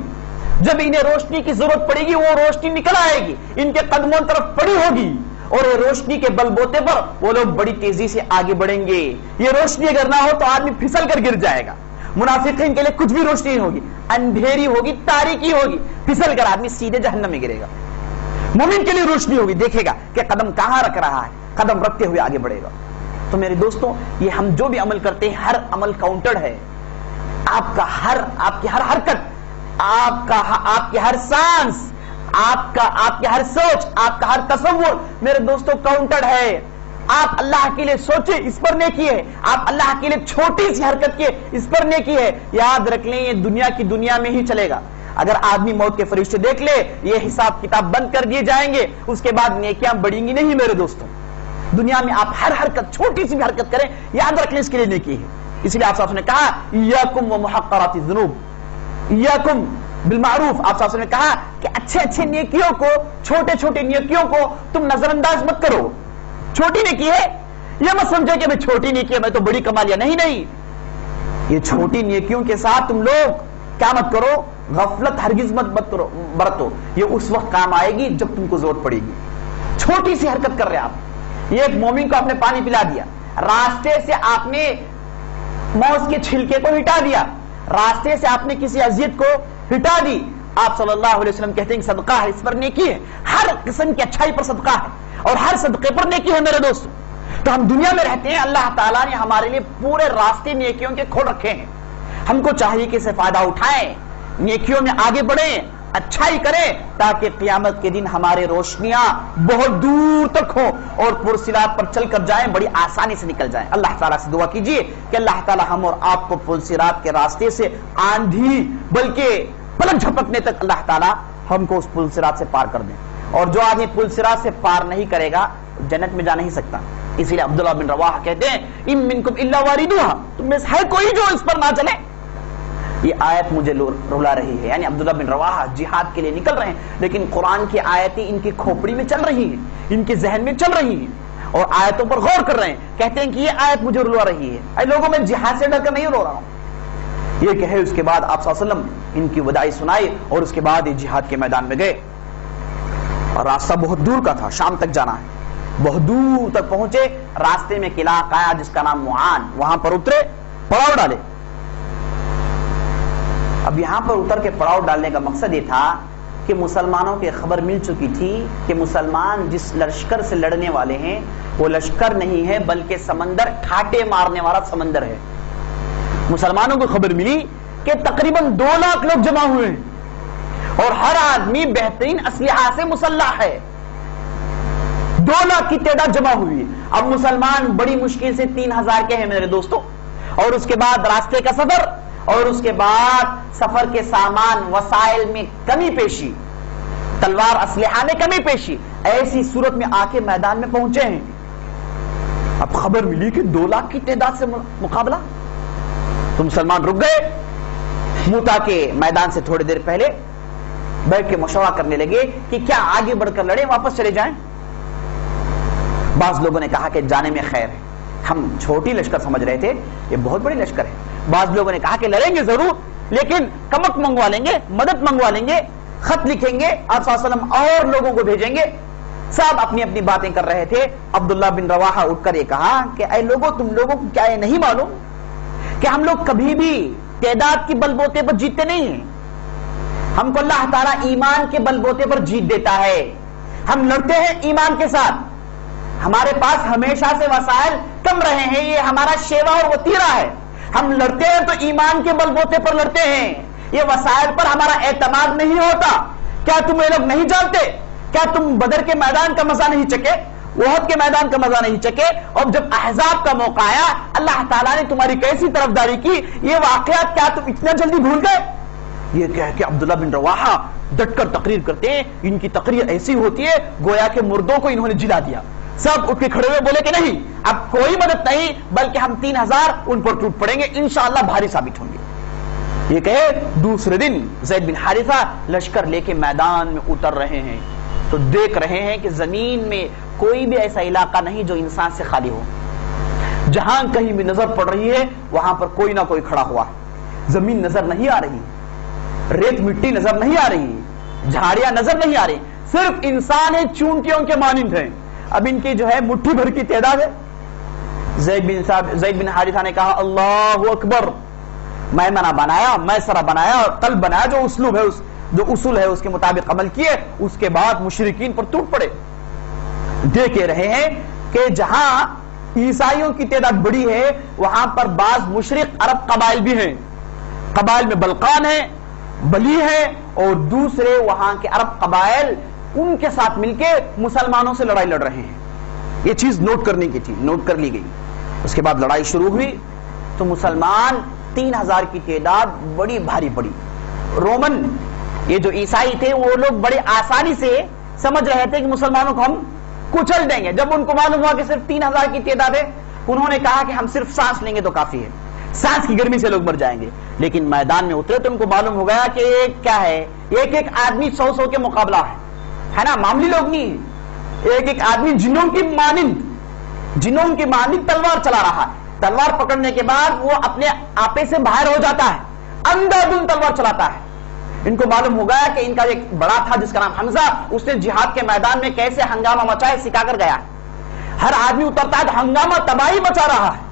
جب انہیں روشنی کی ضرورت پڑے گی وہ روشنی نکل آئے گی، ان کے قدموں طرف پڑی ہوگی اور یہ روشنی کے بل بوتے پر وہ لوگ بڑی تیزی سے آگے بڑھیں گے. یہ روشنی اگر نہ ہو تو آدمی پھسل کر گر جائے گا. منافقین کے لیے کچھ بھی روشنی نہیں ہوگی، اندھیری ہوگی، تاریکی ہوگی، پھسل کر آدمی سیدھے جہنم میں گرے گا. مومن کے لیے روشنی ہوگی، دیکھے گا کہ قدم کہاں رکھ رہا ہے، قدم رکھتے ہوئے آگے بڑھے گا. تو میرے دوستوں یہ ہم جو بھی عمل کرتے ہیں ہر عمل کاؤنٹرڈ ہے. آپ کی ہر حرکت، آپ کی ہر سانس، آپ کی ہر سوچ، آپ کا ہر تصور میرے دوستوں کاؤنٹرڈ ہے. آپ اللہ کے لیے سوچیں اس پر نیکی ہے، آپ اللہ کے لیے چھوٹی سی حرکت کیے اس پر نیکی ہے. یاد رکھ لیں یہ دنیا میں ہی چلے گا. اگر آدمی موت کے فرشتے دیکھ لے یہ حساب کتاب بند کر دیے جائیں گے، اس کے بعد نیکیاں بڑھیں گی نہیں میرے دوستوں. دنیا میں آپ ہر حرکت چھوٹی سی بھی حرکت کریں یاد رکھ لیں اس کے لیے نیکی ہے. اس لیے آپ صاحب نے کہا ایاکم ومحقرات الذنوب ایاکم بالمعروف. آپ صاحب نے کہا کہ اچھے نیکیوں کو، چھوٹے نیکیوں کو تم نظر انداز مت کرو. چھوٹی نیکی ہے یہ مت سمجھے کہ میں چھوٹی نیکی ہے میں تو بڑی کما لیا، نہیں. یہ چھوٹی نیکیوں کے ساتھ تم لوگ کیا مت کرو، غفلت ہرگز مت برتو. یہ اس وقت کام آئے گی جب تم کو ضرورت پڑے گی. چھوٹی سی حرکت کر رہے آپ، یہ ایک مومن کو آپ نے پانی پلا دیا، راستے سے آپ نے موز کے چھلکے کو ہٹا دیا، راستے سے آپ نے کسی اذیت کو ہٹا دی. آپ صلی اللہ علیہ وسلم کہتے ہیں کہ صدقہ ہے، اس پر نیکی ہے. ہر قسم کی اچھائی پر صدقہ ہے اور ہر صدقے پر نیکی ہے میرے دوست. تو ہم دنیا میں رہتے ہیں، اللہ تعالیٰ نے ہمارے لیے پورے راستے نیکیوں کے کھول رکھے ہیں. ہم کو چاہیے کہ اسے فائدہ اٹھائیں، نیکیوں میں آگے بڑھیں، اچھائی کریں، تاکہ قیامت کے دن ہمارے روشنیاں بہت دور تک ہوں اور پرصراط پر چل کر جائیں، بڑی آسانی سے نکل جائیں۔ اللہ تعالیٰ سے دعا کیجئے کہ اللہ تعالیٰ ہم اور آپ کو پرصراط کے راستے سے آندھی بلکہ پلک جھپکنے تک اللہ تعالیٰ ہم کو اس پرصراط سے پار کر دیں۔ اور جو آدمی پرصراط سے پار نہیں کرے گا جنت میں جا نہیں سکتا۔ اسی لیے عبداللہ بن رواحہ کہتے ہیں ان منکم الا واردوہا، تم میں سے ہے کوئی جو اس پر نہ چلے۔ یہ آیت مجھے رلا رہی ہے، یعنی عبداللہ بن رواحہ جہاد کے لیے نکل رہے ہیں، لیکن قرآن کی آیتیں ان کی کھوپڑی میں چل رہی ہیں، ان کے ذہن میں چل رہی ہیں اور آیتوں پر غور کر رہے ہیں، کہتے ہیں کہ یہ آیت مجھے رلا رہی ہے۔ اے لوگوں، میں جہاد سے ڈر کر نہیں رو رہا ہوں۔ یہ کہے اس کے بعد آپ صلی اللہ علیہ وسلم ان کی وداعی سنائی اور اس کے بعد یہ جہاد کے میدان میں گئے۔ اور راستہ بہت دور کا تھا، شام تک جانا ہے، بہت دور تک پہنچے، راستے میں قلعہ آیا جس کا نام معان، وہاں پر اترے، پڑاؤ ڈالے۔ اب یہاں پر اتر کے پڑاؤ ڈالنے کا مقصد یہ تھا کہ مسلمانوں کی خبر مل چکی تھی کہ مسلمان جس لشکر سے لڑنے والے ہیں وہ لشکر نہیں ہے بلکہ سمندر ٹھاٹے مارنے والا سمندر ہے۔ مسلمانوں کو خبر ملی کہ تقریباً 2 لاکھ لوگ جمع ہوئے ہیں اور ہر آدمی بہترین اسلحہ سے مسلح ہے۔ 2 لاکھ کی تعداد جمع ہوئی ہے۔ اب مسلمان بڑی مشکل سے 3000 کے ہیں میرے دوستوں، اور اس کے بعد راستے کا سفر، اور اس کے بعد سفر کے سامان وسائل میں کمی پیشی، تلوار اسلحہ میں کمی پیشی، ایسی صورت میں آ کے میدان میں پہنچے ہیں۔ اب خبر ملی کہ 2 لاکھ کی تعداد سے مقابلہ، تو مسلمان رک گئے۔ موتا کے میدان سے تھوڑی دیر پہلے بیٹھ کے مشورہ کرنے لگے کہ کیا آگے بڑھ کر لڑیں، واپس چلے جائیں۔ بعض لوگوں نے کہا کہ جانے میں خیر ہے، ہم چھوٹی لشکر سمجھ رہے تھے، یہ بہت بڑی لشکر ہے۔ بعض لوگوں نے کہا کہ لڑیں گے ضرور، لیکن کمک منگوا لیں گے، مدد منگوا لیں گے، خط لکھیں گے، آپ صلی اللہ علیہ وسلم اور لوگوں کو بھیجیں گے۔ سب اپنی اپنی باتیں کر رہے تھے۔ عبداللہ بن رواحہ اٹھ کر یہ کہا کہ اے لوگوں، تم لوگوں کو کیا یہ نہیں معلوم کہ ہم لوگ کبھی بھی تعداد کے بل بوتے پر جیتتے نہیں ہیں؟ ہم کو اللہ تعالیٰ ایمان کے بل بوتے پر جیت دیتا ہے۔ ہم لڑتے ہیں ایمان کے ساتھ، ہمارے پاس ہمیشہ سے وسائل کم رہے ہیں، یہ ہمارا شیوا اور وتیرہ ہے۔ ہم لڑتے ہیں تو ایمان کے بل بوتے پر لڑتے ہیں، یہ وسائل پر ہمارا اعتماد نہیں ہوتا۔ کیا تم یہ لوگ نہیں جانتے؟ کیا تم بدر کے میدان کا مزہ نہیں چکے، احد کے میدان کا مزہ نہیں چکے؟ اور جب احزاب کا موقع آیا، اللہ تعالیٰ نے تمہاری کیسی طرفداری کی، یہ واقعات کیا تم اتنا جلدی بھول گئے؟ یہ کہہ کے عبداللہ بن رواحہ ڈٹ کر تقریر کرتے ہیں۔ ان کی تقریر ایسی ہوتی ہے گویا کہ مردوں کو انہوں نے جلا دیا۔ سب اٹھ کے کھڑے ہوئے بولے کہ نہیں، اب کوئی مدد نہیں، بلکہ ہم 3000 ان پر ٹوٹ پڑیں گے، انشاءاللہ بھاری ثابت ہوں گے۔ یہ کہے دوسرے دن زید بن حارثہ لشکر لے کے میدان میں اتر رہے ہیں تو دیکھ رہے ہیں کہ زمین میں کوئی بھی ایسا علاقہ نہیں جو انسان سے خالی ہو۔ جہاں کہیں بھی نظر پڑ رہی ہے وہاں پر کوئی نہ کوئی کھڑا ہوا ہے۔ زمین نظر نہیں آ رہی، ریت مٹی نظر نہیں آ رہی، جھاڑیاں نظر نہیں آ رہی، صرف انسان ہے، چونٹیوں کے مانند ہیں۔ اب ان کی جو ہے مٹھی بھر کی تعداد ہے۔ زید بن حارثہ نے کہا اللہ اکبر، میں منع بنایا، میں سرا بنایا، قلب بنایا، جو اسلوب ہے، جو اصول ہے اس کے مطابق عمل کیے۔ اس کے بعد مشرکین پر ٹوٹ پڑے۔ دیکھ رہے ہیں کہ جہاں عیسائیوں کی تعداد بڑی ہے وہاں پر بعض مشرق عرب قبائل بھی ہیں، قبائل میں بلقان ہیں، بلی ہیں، اور دوسرے وہاں کے عرب قبائل ان کے ساتھ مل کے مسلمانوں سے لڑائی لڑ رہے ہیں۔ یہ چیز نوٹ کرنے کی تھی، نوٹ کر لی گئی۔ اس کے بعد لڑائی شروع ہوئی تو مسلمان 3000 کی تعداد بڑی بھاری پڑی۔ رومن یہ جو عیسائی تھے وہ لوگ بڑے آسانی سے سمجھ رہے تھے کہ مسلمانوں کو ہم کچل دیں گے۔ جب ان کو معلوم ہوا کہ صرف 3000 کی تعداد ہے، انہوں نے کہا کہ ہم صرف سانس لیں گے تو کافی ہے، سانس کی گرمی سے لوگ مر جائیں گے۔ لیکن میدان میں اترے تو ان کو معلوم ہو گیا کہ کیا ہے، ایک ایک آدمی 100 کے مقابلہ ہے نا، معمولی لوگ نہیں، ایک ایک آدمی جنوں کی مانند تلوار چلا رہا ہے۔ تلوار پکڑنے کے بعد وہ اپنے آپے سے باہر ہو جاتا ہے، اندھا دھند تلوار چلاتا ہے۔ ان کو معلوم ہو گیا کہ ان کا ایک بڑا تھا جس کا نام حمزہ، اس نے جہاد کے میدان میں کیسے ہنگامہ مچائے سکھا کر گیا۔ ہر آدمی اترتا ہے تو ہنگامہ تباہی مچا رہا ہے۔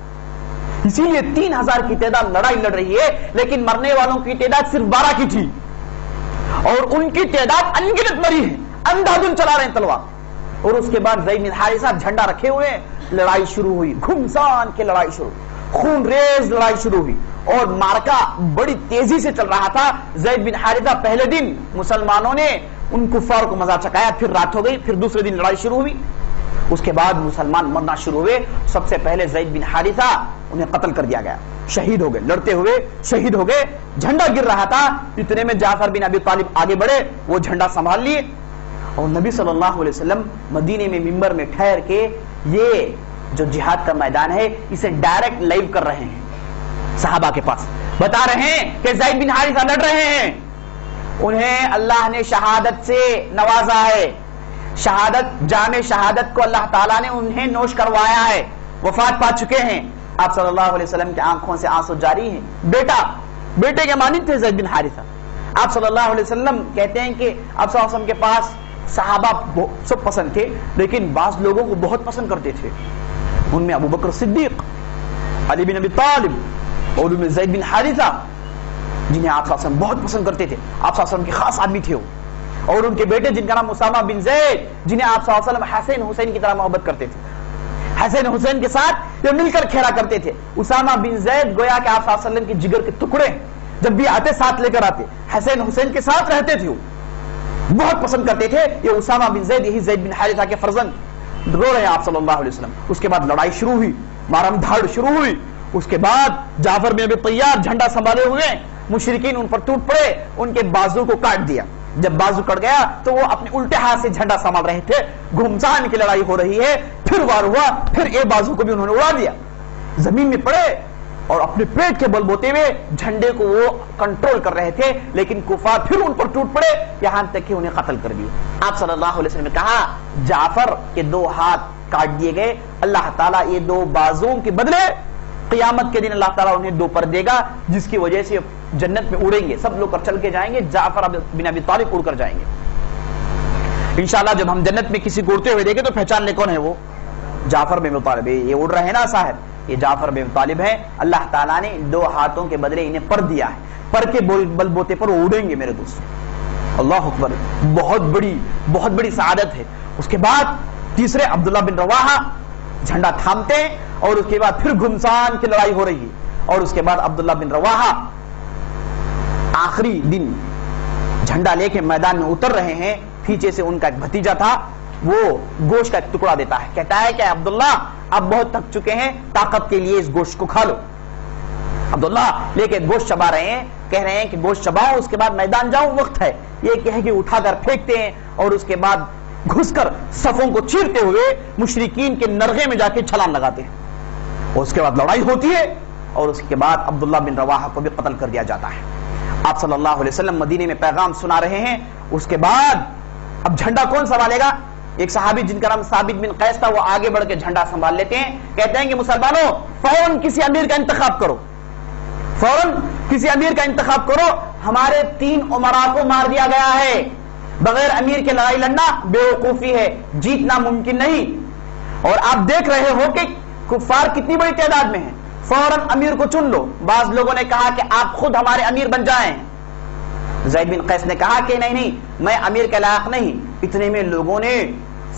اسی لیے 3000 کی تعداد لڑائی لڑ رہی ہے، لیکن مرنے والوں کی تعداد صرف 12 کی تھی، اور ان کی تعداد انگنت مری ہے، اندھا دھند چلا رہے ہیں تلوار۔ اور اس کے بعد زید بن حارثہ جھنڈا رکھے ہوئے، لڑائی شروع ہوئی، گھمسان کے لڑائی شروع، خون ریز لڑائی شروع ہوئی اور مارکا بڑی تیزی سے چل رہا تھا. زید بن حارثہ پہلے دن مسلمانوں نے ان کفار کو مزہ چکایا, پھر رات ہو گئی, پھر دوسرے دن لڑائی شروع ہوئی. اس کے بعد مسلمان مرنا شروع ہوئے. سب سے پہلے زید بن حارثہ انہیں قتل کر دیا گیا, شہید ہو گئے, لڑتے ہوئے شہید ہو گئے. جھنڈا گر رہا تھا, اتنے میں جعفر بن ابی طالب آگے بڑھے, وہ جھنڈا سنبھال لیے اور نبی صلی اللہ علیہ وسلم مدینے میں منبر میں ٹھہر کے یہ جو جہاد کا میدان ہے اسے ڈائریکٹ لائیو کر رہے ہیں. صحابہ کے پاس بتا رہے ہیں کہ زید بن حارثہ لڑ رہے ہیں, انہیں اللہ نے شہادت سے نوازا ہے, شہادت جام شہادت کو اللہ تعالیٰ نے انہیں نوش کروایا ہے, وفات پا چکے ہیں. آپ صلی اللہ علیہ وسلم کی آنکھوں سے آنسو جاری ہیں. بیٹے کے مانند تھے زید بن حارثہ. آپ صلی اللہ علیہ وسلم کہتے ہیں کہ آپ صلی اللہ علیہ وسلم کے پاس صحابہ سب پسند تھے, لیکن بعض لوگوں کو بہت پسند کرتے تھے. ان میں ابو بکر صدیق, علی بن ابی طالب اور ان میں زید بن حارثہ, جنہیں آپ صلی اللہ علیہ وسلم بہت پسند کرتے تھے. آپ صلی اللہ علیہ وسلم کے خاص آدمی تھے وہ, اور ان کے بیٹے جن کا نام اسامہ بن زید, جنہیں آپ صلی اللہ علیہ وسلم حسین حسین کی طرح محبت کرتے تھے. حسین حسین کے ساتھ یہ مل کر کھیلا کرتے تھے. اسامہ بن زید گویا کہ آپ صلی اللہ علیہ وسلم کے جگر کے ٹکڑے, جب بھی آتے ساتھ لے کر آتے. حسین حسین کے ساتھ رہتے تھے, وہ بہت پسند کرتے تھے. یہ اسامہ بن زید, یہی زید بن حارثہ کے فرزند, رو رہے ہیں آپ صلی اللہ علیہ وسلم. اس کے بعد لڑائی شروع ہوئی, مارم دھاڑ شروع ہوئی. اس کے بعد جعفر بن ابی طیار جھنڈا سنبھالے ہوئے, مشرکین ان پر ٹوٹ پڑے, ان کے بازو کو کاٹ دیا. جب بازو کٹ گیا تو وہ اپنے الٹے ہاتھ سے جھنڈا سنبھال رہے تھے. گھمسان کی لڑائی ہو رہی ہے, پھر وار ہوا, پھر ایک بازو کو بھی انہوں نے اڑا دیا, زمین میں پڑے اور اپنے پیٹ کے بل بوتے ہوئے جھنڈے کو وہ کنٹرول کر رہے تھے. لیکن کفار پھر ان پر ٹوٹ پڑے, یہاں تک کہ انہیں قتل کر دیا. آپ صلی اللہ علیہ وسلم نے کہا جعفر کے 2 ہاتھ کاٹ دیے گئے, اللہ تعالیٰ یہ 2 بازوؤں کے بدلے قیامت کے دن اللہ تعالیٰ انہیں 2 پر دے گا, جس کی وجہ سے جنت میں اڑیں گے, سب لوگ کر چل کے جائیں گے, جعفر بن ابی طالب اڑ کر جائیں گے. انشاءاللہ جب ہم جنت میں کسی کو اڑتے ہوئے دیکھیں تو پہچان لیں کون ہے وہ, جعفر بن ابی طالب. یہ اڑ رہے ہیں نا صاحب, یہ جعفر بن طالب ہے. اللہ تعالیٰ نے 2 ہاتھوں کے بدلے انہیں پر دیا ہے, پر کے بل بوتے پر وہ اڑیں گے میرے دوست. اللہ اکبر, بہت بڑی سعادت ہے. اس کے بعد تیسرے عبداللہ بن رواحہ جھنڈا تھامتے ہیں, اور اس کے بعد پھر گھمسان کی لڑائی ہو رہی ہے. اور اس کے بعد عبداللہ بن رواحہ آخری دن جھنڈا لے کے میدان میں اتر رہے ہیں. پیچھے سے ان کا ایک بھتیجا تھا, وہ گوشت کا ایک ٹکڑا دیتا ہے, کہتا ہے کہ عبداللہ آپ بہت تھک چکے ہیں, طاقت کے لیے اس گوشت کو کھا لو. عبداللہ لے کے گوشت چبا رہے ہیں, کہہ رہے ہیں کہ گوشت چباؤ, اس کے بعد میدان جاؤ, وقت ہے. یہ کہہ کے اٹھا کر پھینکتے ہیں, اور اس کے بعد گھس کر صفوں کو چیرتے ہوئے مشرکین کے نرغے میں جا کے چھلانگ لگاتے ہیں. اور اس کے بعد لڑائی ہوتی ہے, اور اس کے بعد عبداللہ بن رواحہ کو بھی قتل کر دیا جاتا ہے. آپ صلی اللہ علیہ وسلم مدینے میں پیغام سنا رہے ہیں. اس کے بعد اب جھنڈا کون سنبھالے گا؟ ایک صحابی جن کا نام ثابت بن قیس تھا, وہ آگے بڑھ کے جھنڈا سنبھال لیتے ہیں. کہتے ہیں کہ مسلمانوں فوراً کسی امیر کا انتخاب کرو, فوراً کسی امیر کا انتخاب کرو. ہمارے 3 امراء کو مار دیا گیا ہے, بغیر امیر کے لڑائی لڑنا بیوقوفی ہے, جیتنا ممکن نہیں. اور آپ دیکھ رہے ہو کہ کفار کتنی بڑی تعداد میں ہیں, فوراً امیر کو چن لو. بعض لوگوں نے کہا کہ آپ خود ہمارے امیر بن جائیں. زید بن قیس نے کہا کہ نہیں, میں امیر کے لائق نہیں. اتنے میں لوگوں نے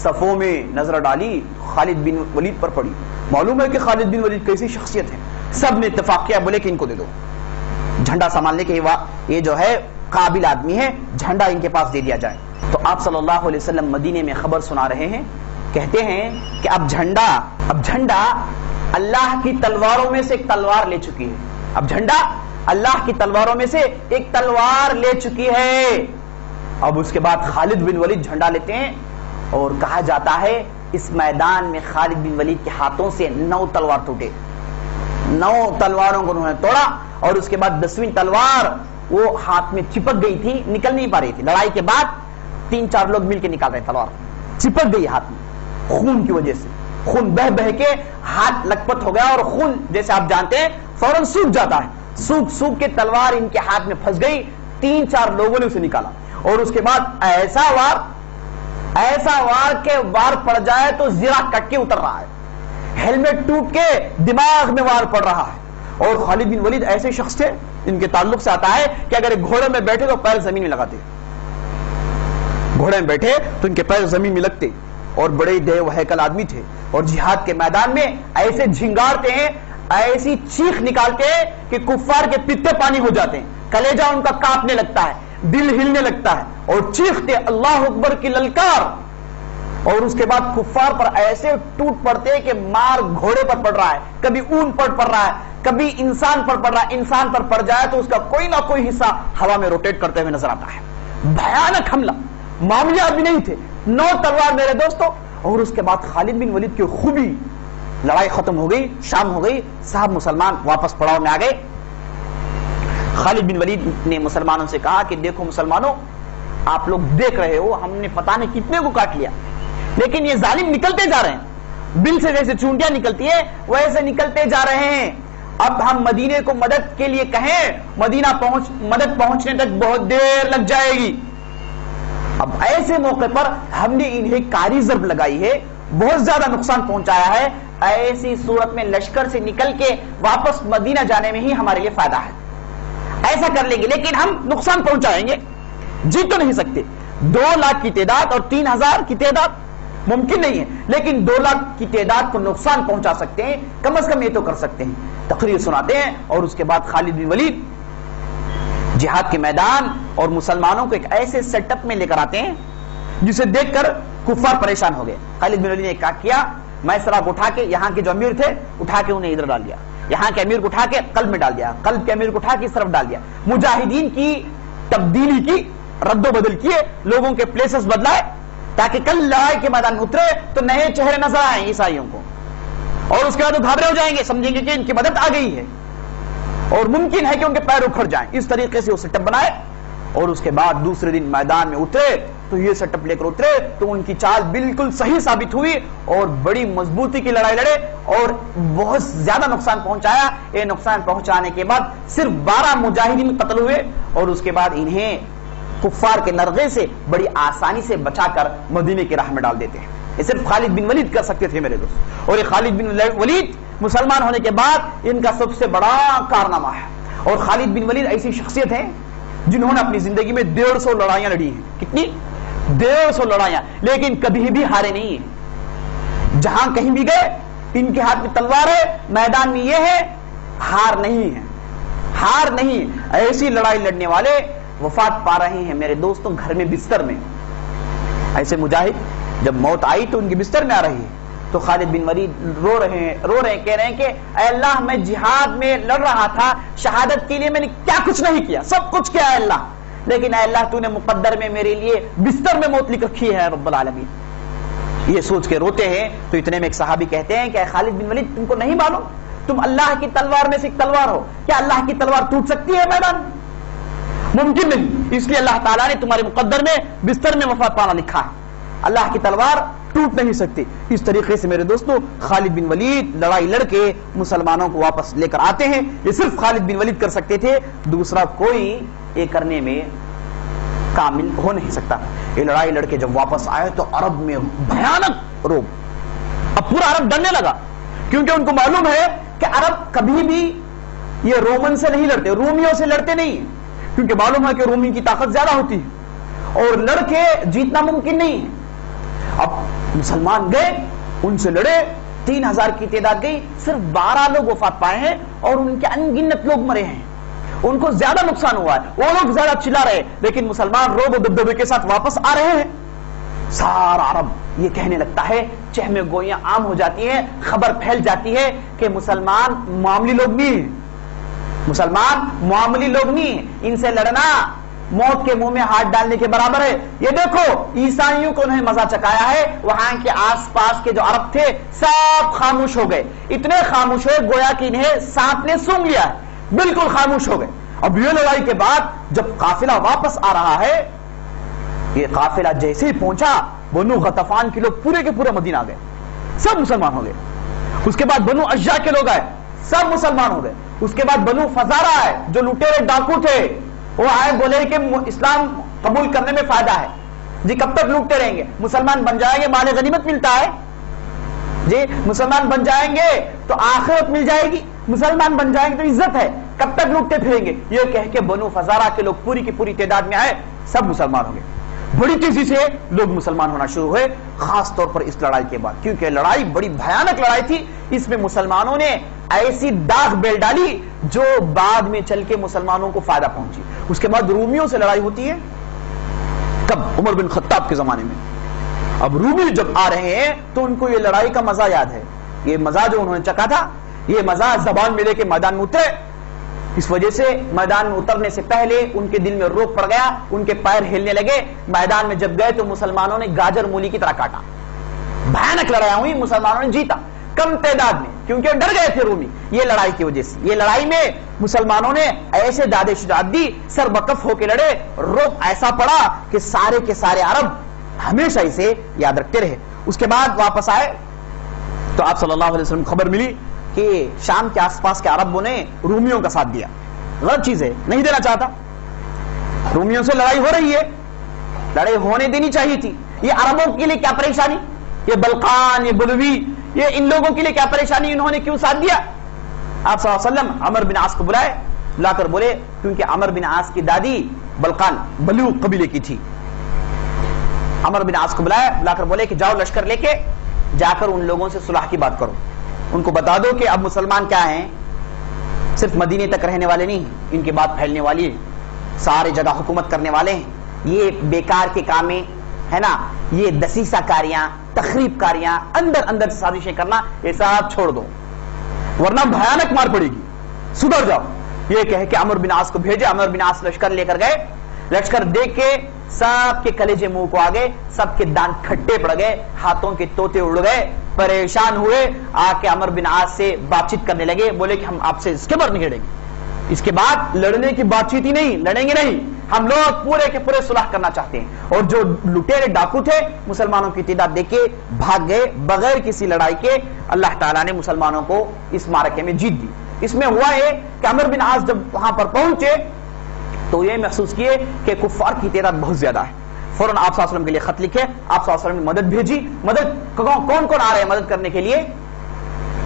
صفوں میں نظر ڈالی, خالد بن ولید پر پڑی. معلوم ہے کہ خالد بن ولید کیسی شخصیت ہے, سب نے اتفاق کیا, بولے کہ ان کو دے دو جھنڈا سنبھالنے کے, یہ جو ہے قابل آدمی ہے, جھنڈا ان کے پاس دے دیا جائے. تو آپ صلی اللہ علیہ وسلم مدینے میں خبر سنا رہے ہیں, کہتے ہیں کہ اب جھنڈا اللہ کی تلواروں میں سے ایک تلوار لے چکی ہے. اب جھنڈا اللہ کی تلواروں میں سے ایک تلوار لے چکی ہے. اب اس کے بعد خالد بن ولید جھنڈا لیتے ہیں, اور کہا جاتا ہے اس میدان میں خالد بن ولید کے ہاتھوں سے 9 تلوار ٹوٹے. 9 تلواروں کو انہوں نے توڑا, اور اس کے بعد 10ویں تلوار وہ ہاتھ میں چپک گئی تھی, نکل نہیں پا رہی تھی. لڑائی کے بعد 3-4 لوگ مل کے نکال رہے, تلوار چپک گئی ہاتھ میں خون کی وجہ سے. خون بہ بہ کے ہاتھ لکپت ہو گیا, اور خون جیسے آپ جانتے ہیں فوراً سوکھ جاتا ہے, سوکھ کے تلوار ان کے ہاتھ میں پھنس گئی. 3-4 لوگوں نے اسے نکالا, اور اس کے بعد ایسا وار کہ وار پڑ جائے تو زرہ کٹ کے اتر رہا ہے, ہیلمٹ ٹوٹ کے دماغ میں وار پڑ رہا ہے. اور خالد بن ولید ایسے شخص تھے, ان کے تعلق سے آتا ہے کہ اگر ایک گھوڑے میں بیٹھے تو پیر زمین میں لگاتے, گھوڑے میں بیٹھے تو ان کے پیر زمین میں لگتے, اور بڑے دیو ہیکل آدمی تھے, اور جہاد کے میدان میں ایسے جھنگارتے ہیں ایسی چیخ نکالتے کہ کفار کے پتے پانی ہو جاتے ہیں، کلیجہ ان کا کانپنے لگتا ہے، دل ہلنے لگتا ہے، اور چیختے اللہ اکبر کی للکار، اور اس کے بعد کفار پر ایسے ٹوٹ پڑتے کہ مار گھوڑے پر پڑ رہا ہے، کبھی اون پر پڑ رہا ہے، کبھی انسان پر پڑ رہا ہے، انسان پر پڑ جائے تو اس کا کوئی نہ کوئی حصہ ہوا میں روٹیٹ کرتے ہوئے نظر آتا ہے۔ بھیانک حملہ، معمولی آدمی نہیں تھے، 9 تلوار میرے دوستوں۔ اور اس کے بعد خالد بن ولید کی خوبی، لڑائی ختم ہو گئی، شام ہو گئی، صاحب مسلمان واپس پڑاؤ میں آ گئے۔ خالد بن ولید نے مسلمانوں سے کہا کہ دیکھو مسلمانوں، آپ لوگ دیکھ رہے ہو ہم نے پتہ نہیں کتنے کو کاٹ لیا، لیکن یہ ظالم نکلتے جا رہے ہیں، بل سے جیسے چونٹیاں نکلتی ہے ویسے نکلتے جا رہے ہیں۔ اب ہم مدینے کو مدد کے لیے کہیں، مدینہ مدد پہنچنے تک بہت دیر لگ جائے گی۔ اب ایسے موقع پر ہم نے انہیں کاری ضرب لگائی ہے، بہت زیادہ نقصان پہنچایا ہے، ایسی صورت میں لشکر سے نکل کے واپس مدینہ جانے میں ہی ہمارے لیے فائدہ ہے، ایسا کر لیں گے، لیکن ہم نقصان پہنچائیں گے، جیت تو نہیں سکتے۔ 2 لاکھ کی تعداد اور 3000 کی تعداد ممکن نہیں ہے، لیکن 2 لاکھ کی تعداد کو نقصان پہنچا سکتے ہیں، کم از کم یہ تو کر سکتے ہیں۔ تقریر سناتے ہیں، اور اس کے بعد خالد بن ولید جہاد کے میدان اور مسلمانوں کو ایک ایسے سیٹ اپ میں لے کر آتے ہیں جسے دیکھ کر کفار پریشان ہو گئے۔ خالد بن ولید نے کہا کیا، میں سرا کو اٹھا کے یہاں کے جو امیر تھے اٹھا کے انہیں ادھر ڈال دیا، یہاں کے امیر کو اٹھا کے قلب میں ڈال دیا، قلب کے امیر کو اٹھا کے اس طرف ڈال دیا، مجاہدین کی تبدیلی کی، رد و بدل کیے، لوگوں کے پلیسز بدلائے تاکہ کل لڑائی کے میدان میں اترے تو نئے چہرے نظر آئیں عیسائیوں کو، اور اس کے بعد وہ گھبرے ہو جائیں گے، سمجھیں گے کہ ان کی مدد آ گئی ہے اور ممکن ہے کہ ان کے پیر اکھڑ جائیں۔ اس طریقے سے وہ سیٹ اپ بنائے، اور اس کے بعد دوسرے دن میدان میں اترے تو یہ سیٹ اپ لے کر اترے تو ان کی چال بالکل صحیح ثابت ہوئی اور بڑی مضبوطی کی لڑائی لڑے اور بہت زیادہ نقصان پہنچایا۔ یہ نقصان پہنچانے کے بعد صرف 12 مجاہدین قتل ہوئے، اور اس کے بعد انہیں کفار کے نرغے سے بڑی آسانی سے بچا کر مدینے کی راہ میں ڈال دیتے ہیں۔ یہ صرف خالد بن ولید کر سکتے تھے میرے دوست، اور یہ خالد بن ولید مسلمان ہونے کے بعد ان کا سب سے بڑا کارنامہ ہے۔ اور خالد بن ولید ایسی شخصیت ہے جنہوں نے اپنی زندگی میں 150 لڑائیاں لڑی ہیں۔ کتنی؟ 150 لڑائیاں، لیکن کبھی بھی ہارے نہیں ہیں۔ جہاں کہیں بھی گئے ان کے ہاتھ میں تلوار ہے، میدان میں یہ ہے، ہار نہیں ہے، ہار نہیں۔ ایسی لڑائی لڑنے والے وفات پا رہے ہیں میرے دوستوں گھر میں، بستر میں۔ ایسے مجاہد جب موت آئی تو ان کے بستر میں آ رہی ہے تو خالد بن ولید رو رہے ہیں، کہہ رہے ہیں کہ اے اللہ میں جہاد میں لڑ رہا تھا، شہادت کے لیے میں نے کیا کچھ نہیں کیا، سب کچھ کیا ہے اللہ، لیکن اے اللہ تو نے مقدر میں میرے لیے بستر میں موت لکھ رکھی ہے رب العالمین۔ یہ سوچ کے روتے ہیں تو اتنے میں ایک صحابی کہتے ہیں کہ اے خالد بن ولید تم کو نہیں معلوم تم اللہ کی تلوار میں سے ایک تلوار ہو، کیا اللہ کی تلوار ٹوٹ سکتی ہے میدان؟ ممکن نہیں، اس لیے اللہ تعالیٰ نے تمہارے مقدر میں بستر میں وفات پانا لکھا ہے، اللہ کی تلوار ٹوٹ نہیں سکتی۔ اس طریقے سے میرے دوستو خالد بن ولید لڑائی لڑ کے مسلمانوں کو واپس لے کر آتے ہیں۔ یہ صرف خالد بن ولید کر سکتے تھے، دوسرا کوئی یہ کرنے میں کامل ہو نہیں سکتا۔ یہ لڑائی لڑ کے جب واپس آئے تو عرب میں بھیانک روب، اب پورا عرب ڈرنے لگا، کیونکہ ان کو معلوم ہے کہ عرب کبھی بھی یہ رومن سے نہیں لڑتے، رومیوں سے لڑتے نہیں، کیونکہ معلوم ہے کہ رومی کی طاقت زیادہ ہوتی ہے اور لڑ کے جیتنا ممکن نہیں ہے۔ اب مسلمان گئے، ان سے لڑے، 3000 کی تعداد گئی، صرف 12 لوگ وفات پائے ہیں اور ان کے انگنت لوگ مرے ہیں، ان کو زیادہ نقصان ہوا ہے، وہ لوگ زیادہ چلا رہے، لیکن مسلمان روب و دبدبے کے ساتھ واپس آ رہے ہیں۔ سارا عرب یہ کہنے لگتا ہے، چہمے گوئیاں عام ہو جاتی ہیں، خبر پھیل جاتی ہے کہ مسلمان معمولی لوگ نہیں ہیں، مسلمان معمولی لوگ نہیں ہیں، ان سے لڑنا موت کے منہ میں ہاتھ ڈالنے کے برابر ہے۔ یہ دیکھو عیسائیوں کو انہیں مزہ چکایا ہے، وہاں کے آس پاس کے جو عرب تھے سب خاموش ہو گئے، اتنے خاموش ہوئے گویا کہ انہیں سانپ نے سونگ لیا ہے، بالکل خاموش ہو گئے۔ اب یہ لڑائی کے بعد جب قافلہ واپس آ رہا ہے، یہ قافلہ جیسے ہی پہنچا بنو غطفان کے لوگ پورے کے پورے مدینہ آ گئے، سب مسلمان ہو گئے۔ اس کے بعد بنو اشجع کے لوگ آئے، سب مسلمان ہو گئے۔ اس کے بعد بنو فزارہ آئے جو لٹیرے ڈاکو تھے، وہ آئے، بولے کہ اسلام قبول کرنے میں فائدہ ہے جی، کب تک لوٹتے رہیں گے، مسلمان بن جائیں گے مال غنیمت ملتا ہے جی، مسلمان بن جائیں گے تو آخرت مل جائے گی، مسلمان بن جائیں گے تو عزت ہے، کب تک لوٹتے پھریں گے، یہ کہہ کے بنو فزارہ کے لوگ پوری کی پوری تعداد میں آئے، سب مسلمان ہو گئے۔ بڑی تیزی سے لوگ مسلمان ہونا شروع ہوئے، خاص طور پر اس لڑائی کے بعد، کیونکہ لڑائی بڑی بھیانک لڑائی تھی. اس میں مسلمانوں نے ایسی داغ بیل ڈالی جو بعد میں چل کے مسلمانوں کو فائدہ پہنچی. اس کے بعد رومیوں سے لڑائی ہوتی ہے. کب؟ عمر بن خطاب کے زمانے میں. اب رومی جب آ رہے ہیں تو ان کو یہ لڑائی کا مزہ یاد ہے. یہ مزہ جو انہوں نے چکھا تھا، یہ مزہ زبان میں لے کے میدان میں اترے. اس وجہ سے میدان میں اترنے سے پہلے ان کے دل میں روک پڑ گیا، ان کے پیر ہلنے لگے. میدان میں جب گئے تو مسلمانوں نے گاجر مولی کی طرح کاٹا. بھیانک لڑائیاں ہوئی، مسلمانوں نے جیتا کم تعداد میں، کیونکہ ڈر گئے تھے رومی یہ لڑائی کی وجہ سے. یہ لڑائی میں مسلمانوں نے ایسے داد شجاعت دی، سر بکف ہو کے لڑے، روب ایسا پڑا کہ سارے کے سارے عرب ہمیشہ اسے یاد رکھتے رہے. اس کے بعد واپس آئے تو آپ صلی اللہ علیہ وسلم خبر ملی کہ شام کے آس پاس کے عربوں نے رومیوں کا ساتھ دیا. غلط چیز ہے، نہیں دینا چاہتا. رومیوں سے لڑائی ہو رہی ہے، لڑائی ہونے دینی چاہیے تھی. یہ عربوں کے لیے کیا پریشانی، یہ بلقان، یہ بلوی، یہ ان لوگوں کے لیے کیا پریشانی، انہوں نے کیوں ساتھ دیا؟ آپ صلی اللہ علیہ وسلم عمر بن عاص کو بلائے، لا کر بولے کیونکہ عمر بن عاص کی دادی بلقان بلو قبیلے کی تھی. عمر بن عاص کو بلائے، لا کر بولے کہ جاؤ لشکر لے کے جا کر ان لوگوں سے صلح کی بات کرو. ان کو بتا دو کہ اب مسلمان کیا ہیں، صرف مدینے تک رہنے والے نہیں ہیں، ان کی بات پھیلنے والی ہے، سارے جگہ حکومت کرنے والے ہیں. یہ بیکار کے کام ہے نا، یہ دسیسہ کاریاں، تخریب کاریاں، اندر اندر سے سازشیں کرنا، یہ سب چھوڑ دو ورنہ بھیانک مار پڑے گی، سدھر جاؤ. یہ کہہ کے عمر بن عاص کو بھیجے. عمر بن عاص لشکر لے کر گئے. لشکر دیکھ کے سب کے کلیجے منہ کو آگے، سب کے دانت کھٹے پڑ گئے، ہاتھوں کے طوطے اڑ گئے، پریشان ہوئے. آ کے عمر بن عاص سے بات چیت کرنے لگے. بولے کہ ہم آپ سے اس کے بعد نہیں لڑیں گے، اس کے بعد لڑنے کی بات چیت ہی نہیں، لڑیں گے نہیں. ہم لوگ پورے کے پورے صلح کرنا چاہتے ہیں. اور جو لٹیرے ڈاکو تھے مسلمانوں کی تعداد دیکھ کے بھاگ گئے بغیر کسی لڑائی کے. اللہ تعالیٰ نے مسلمانوں کو اس معرکے میں جیت دی. اس میں ہوا ہے کہ عمر بن عاص جب وہاں پر پہنچے تو یہ محسوس کیے کہ کفار کی تعداد بہت زیادہ ہے. فوراً آپ صلی اللہ علیہ وسلم کے لیے خط لکھے. آپ صلی اللہ علیہ وسلم نے مدد بھیجی. مدد کون کون آ رہے ہیں مدد کرنے کے لیے؟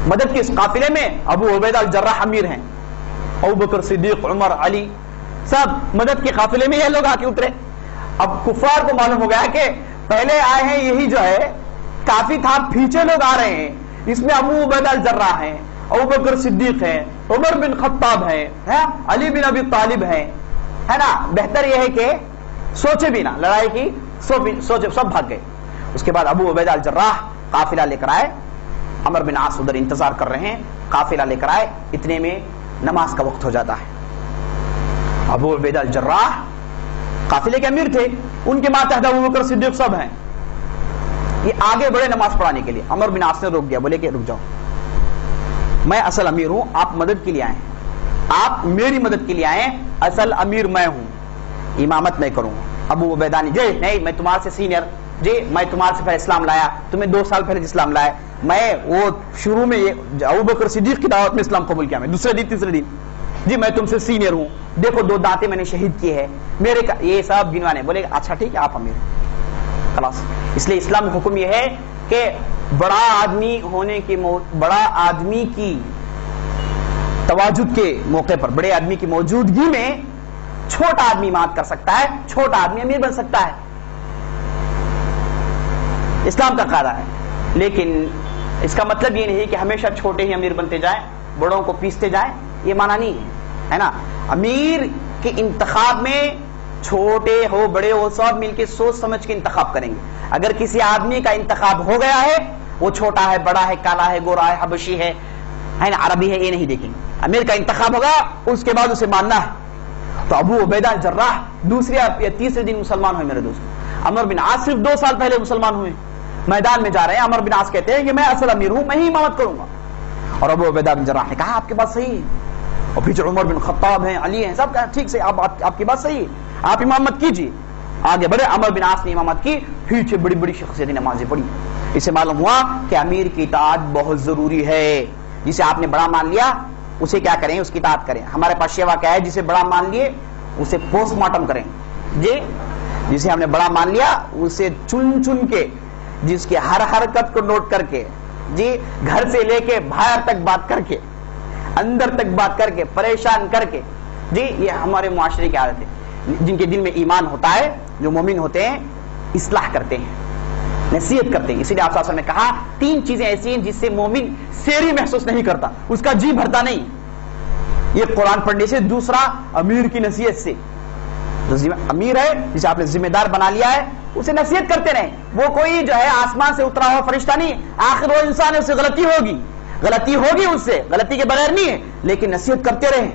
مدد کے اس قافلے میں ابو عبیدہ الجراح امیر ہیں، ابو بکر صدیق، عمر، علی، سب مدد کے قافلے میں یہ لوگ آ کے اترے. اب کفار کو معلوم ہو گیا کہ پہلے آئے ہیں یہی جو ہے کافی تھا، پیچھے لوگ آ رہے ہیں. اس میں ابو عبیدہ الجراح ہیں، ابو بکر صدیق ہیں، عمر بن خطاب ہیں، علی بن ابی طالب ہیں، ہے نا. بہتر یہ ہے کہ سوچے بھی نہ لڑائی کی، سوچے سب بھاگ گئے. اس کے بعد ابو عبیدہ الجراح قافلہ لے کر آئے. عمر بن عاص ادھر انتظار کر رہے ہیں، قافلہ لے کر آئے. اتنے میں نماز کا وقت ہو جاتا ہے. ابو عبیدہ الجراح قافلے کے امیر تھے، ان کے ماتحت ابو بکر صدیق سب ہیں. یہ آگے بڑھے نماز پڑھانے کے لیے. عمر بن عاص نے روک دیا، بولے کہ رک جاؤ، میں اصل امیر ہوں، آپ مدد کے لیے آئے ہیں، آپ میری مدد کے لیے آئے ہیں، اصل امیر میں ہوں، امامت میں کروں. ابو عبیدہ نے جی نہیں، میں تمہارے سے سینئر، جی میں تمہارے سے پہلے اسلام لایا، تمہیں 2 سال پہلے اسلام لایا، میں وہ شروع میں ابو بکر صدیق کی دعوت میں اسلام قبول کیا، میں دوسرے دن تیسرے دن، جی میں تم سے سینئر ہوں، دیکھو 2 دانتیں میں نے شہید کیے ہیں میرے، یہ سب گنوانے. بولے اچھا ٹھیک ہے آپ امیر ہیں، خلاص. اس لیے اسلام میں حکم یہ ہے کہ بڑا آدمی ہونے کی بڑا آدمی کی تواجد کے موقع پر، بڑے آدمی کی موجودگی میں چھوٹا آدمی امامت کر سکتا ہے، چھوٹا آدمی امیر بن سکتا ہے. اسلام کا قاعدہ ہے. لیکن اس کا مطلب یہ نہیں کہ ہمیشہ چھوٹے ہی امیر بنتے جائیں، بڑوں کو پیستے جائیں، یہ معنی نہیں ہے نا. امیر کے انتخاب میں چھوٹے ہو بڑے ہو سب مل کے سوچ سمجھ کے انتخاب کریں گے. اگر کسی آدمی کا انتخاب ہو گیا ہے، وہ چھوٹا ہے، بڑا ہے، کالا ہے، گورا ہے، حبشی ہے نا، عربی ہے، یہ نہیں دیکھیں گے. امیر کا انتخاب ہوگا، اس کے بعد اسے ماننا ہے. تو ابو عبیدہ الجراح دوسرے یا تیسرے دن مسلمان ہوئے. میرے دوست عمر بن عاص صرف 2 سال پہلے مسلمان ہوئے. میدان میں جا رہے ہیں، عمر بن عاص کہتے ہیں کہ میں اصل امیر ہوں، میں ہی امامت کروں گا. اور ابو عبیدہ بن جراح نے کہا آپ کی بات صحیح ہے. اور پیچھے عمر بن خطاب ہیں، علی ہیں، سب کہا ٹھیک سے آپ کی بات صحیح ہے، آپ امامت کیجیے. آگے بڑھے. عمر بن عاص نے امامت کی. پیچھے بڑی بڑی شخصیتیں نمازیں پڑھی. اسے معلوم ہوا کہ امیر کی اطاعت بہت ضروری ہے. جسے آپ نے بڑا مان لیا اسے کیا کریں، اس کی اطاعت کریں. ہمارے پاس شیوا کیا ہے، جسے بڑا مان لیے اسے پوسٹ مارٹم کریں. جی جسے ہم نے بڑا مان لیا اسے چن چن کے، جس کی ہر حرکت کو نوٹ کر کے، جی گھر سے لے کے باہر تک بات کر کے، اندر تک بات کر کے، پریشان کر کے. جی یہ ہمارے معاشرے کی عادت ہے. جن کے دل میں ایمان ہوتا ہے، جو مومن ہوتے ہیں، اصلاح کرتے ہیں, نصیحت کرتے ہیں. اسی لیے آپ صلی اللہ علیہ وسلم نے کہا 3 چیزیں ایسی ہیں جس سے مومن سیری محسوس نہیں کرتا, اس کا جی بھرتا نہیں. یہ قرآن پڑھنے سے, دوسرا امیر کی نصیحت سے. جو امیر ہے جسے آپ نے ذمہ دار بنا لیا ہے, اسے نصیحت کرتے رہیں. وہ کوئی جو ہے آسمان سے اترا ہوا فرشتہ نہیں, آخر وہ انسان ہے, اس سے غلطی ہوگی اس سے, غلطی کے بغیر نہیں ہے, لیکن نصیحت کرتے رہیں.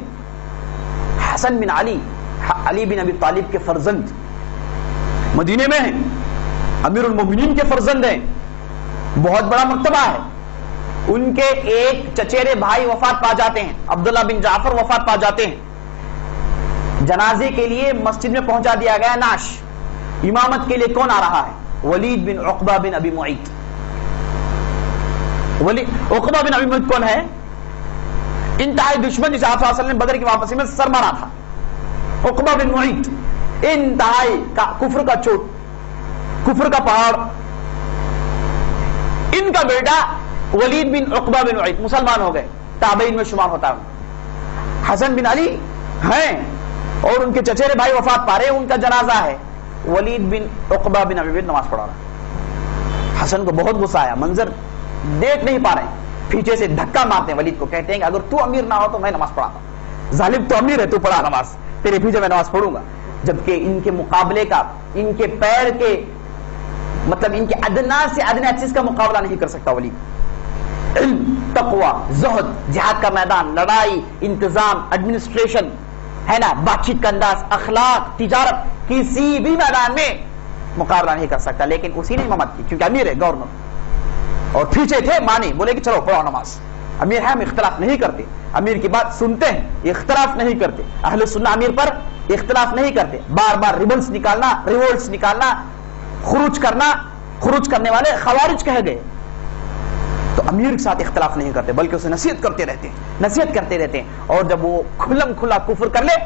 حسن بن علی بن ابی طالب کے فرزند مدینے میں ہیں, امیر المومنین کے فرزند ہیں, بہت بڑا مرتبہ ہے. ان کے ایک چچیرے بھائی وفات پا جاتے ہیں, عبداللہ بن جعفر وفات پا جاتے ہیں. جنازے کے لیے مسجد میں پہنچا دیا گیا نعش. امامت کے لیے کون آ رہا ہے؟ ولید بن عقبہ بن ابی معیط. عقبہ بن ابی معیط کون ہے؟ انتہائی دشمن جسے آپ صلی اللہ علیہ وسلم بدر کی واپسی میں سر مارا تھا. عقبہ بن معیط انتہائی کفر کا چوٹ, کفر کا پہاڑ. ان کا بیٹا ولید بن عقبہ بن معیط مسلمان ہو گئے, تابعین میں شمار ہوتا ہے. حسن بن علی ہیں اور ان کے چچیرے بھائی وفات پا رہے, ان کا جنازہ ہے. ولید بن عقبہ بن ابی معیط نماز پڑھا رہا. حسن کو بہت غصہ آیا, منظر دیکھ نہیں پا رہے ہیں, پیچھے سے دھکا مارتے ہیں ولید کو, کہتے ہیں کہ اگر تو امیر نہ ہو تو میں نماز پڑھاتا. ظالم تو امیر ہے, تو پڑھا نماز, تیرے پیچھے میں نماز پڑھوں گا. جبکہ ان کے مقابلے کا, ان کے پیر کے مطلب ان کے ادنا سے ادنا چیز کا مقابلہ نہیں کر سکتا ولید. علم, تقوی, زہد, جہاد کا میدان, لڑائی, انتظام, ایڈمنسٹریشن ہے نا, بات چیت کا انداز, اخلاق, تجارت, کسی بھی میدان میں مقابلہ نہیں کر سکتا. لیکن اسی نے امامت کی کیونکہ امیر ہے, گورنر, اور پیچھے تھے, مانے, بولے کہ چلو پڑھو نماز. امیر ہے, ہم اختلاف نہیں کرتے, امیر کی بات سنتے ہیں, اختلاف نہیں کرتے. اہل سنہ امیر پر اختلاف نہیں کرتے. بار بار ریبلز نکالنا, ریولٹس نکالنا, خروج کرنا, خروج کرنے والے خوارج کہے گئے. تو امیر کے ساتھ اختلاف نہیں کرتے بلکہ اسے نصیحت کرتے رہتے ہیں. اور جب وہ کھلم کھلا کفر کر لے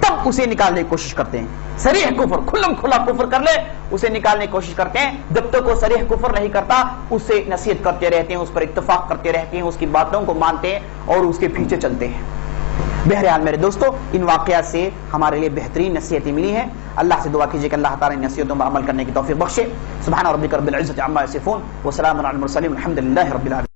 تب اسے نکالنے کی کوشش کرتے ہیں. صریح کفر, کھلم کھلا کفر کر لے اسے نکالنے کی کوشش کرتے ہیں. جب تک وہ صریح کفر نہیں کرتا اسے نصیحت کرتے رہتے ہیں, اس پر اتفاق کرتے رہتے ہیں, اس کی باتوں کو مانتے ہیں اور اس کے پیچھے چلتے ہیں. بہرحال میرے دوستو, ان واقعات سے ہمارے لیے بہترین نصیحتیں ملی ہیں. اللہ سے دعا کیجیے کہ اللہ تعالیٰ ان نصیحتوں پر عمل کرنے کی توفیق بخشے. سبحان ربک رب العزۃ عما یصفون وسلام علی المرسلین والحمد للہ رب العالمین.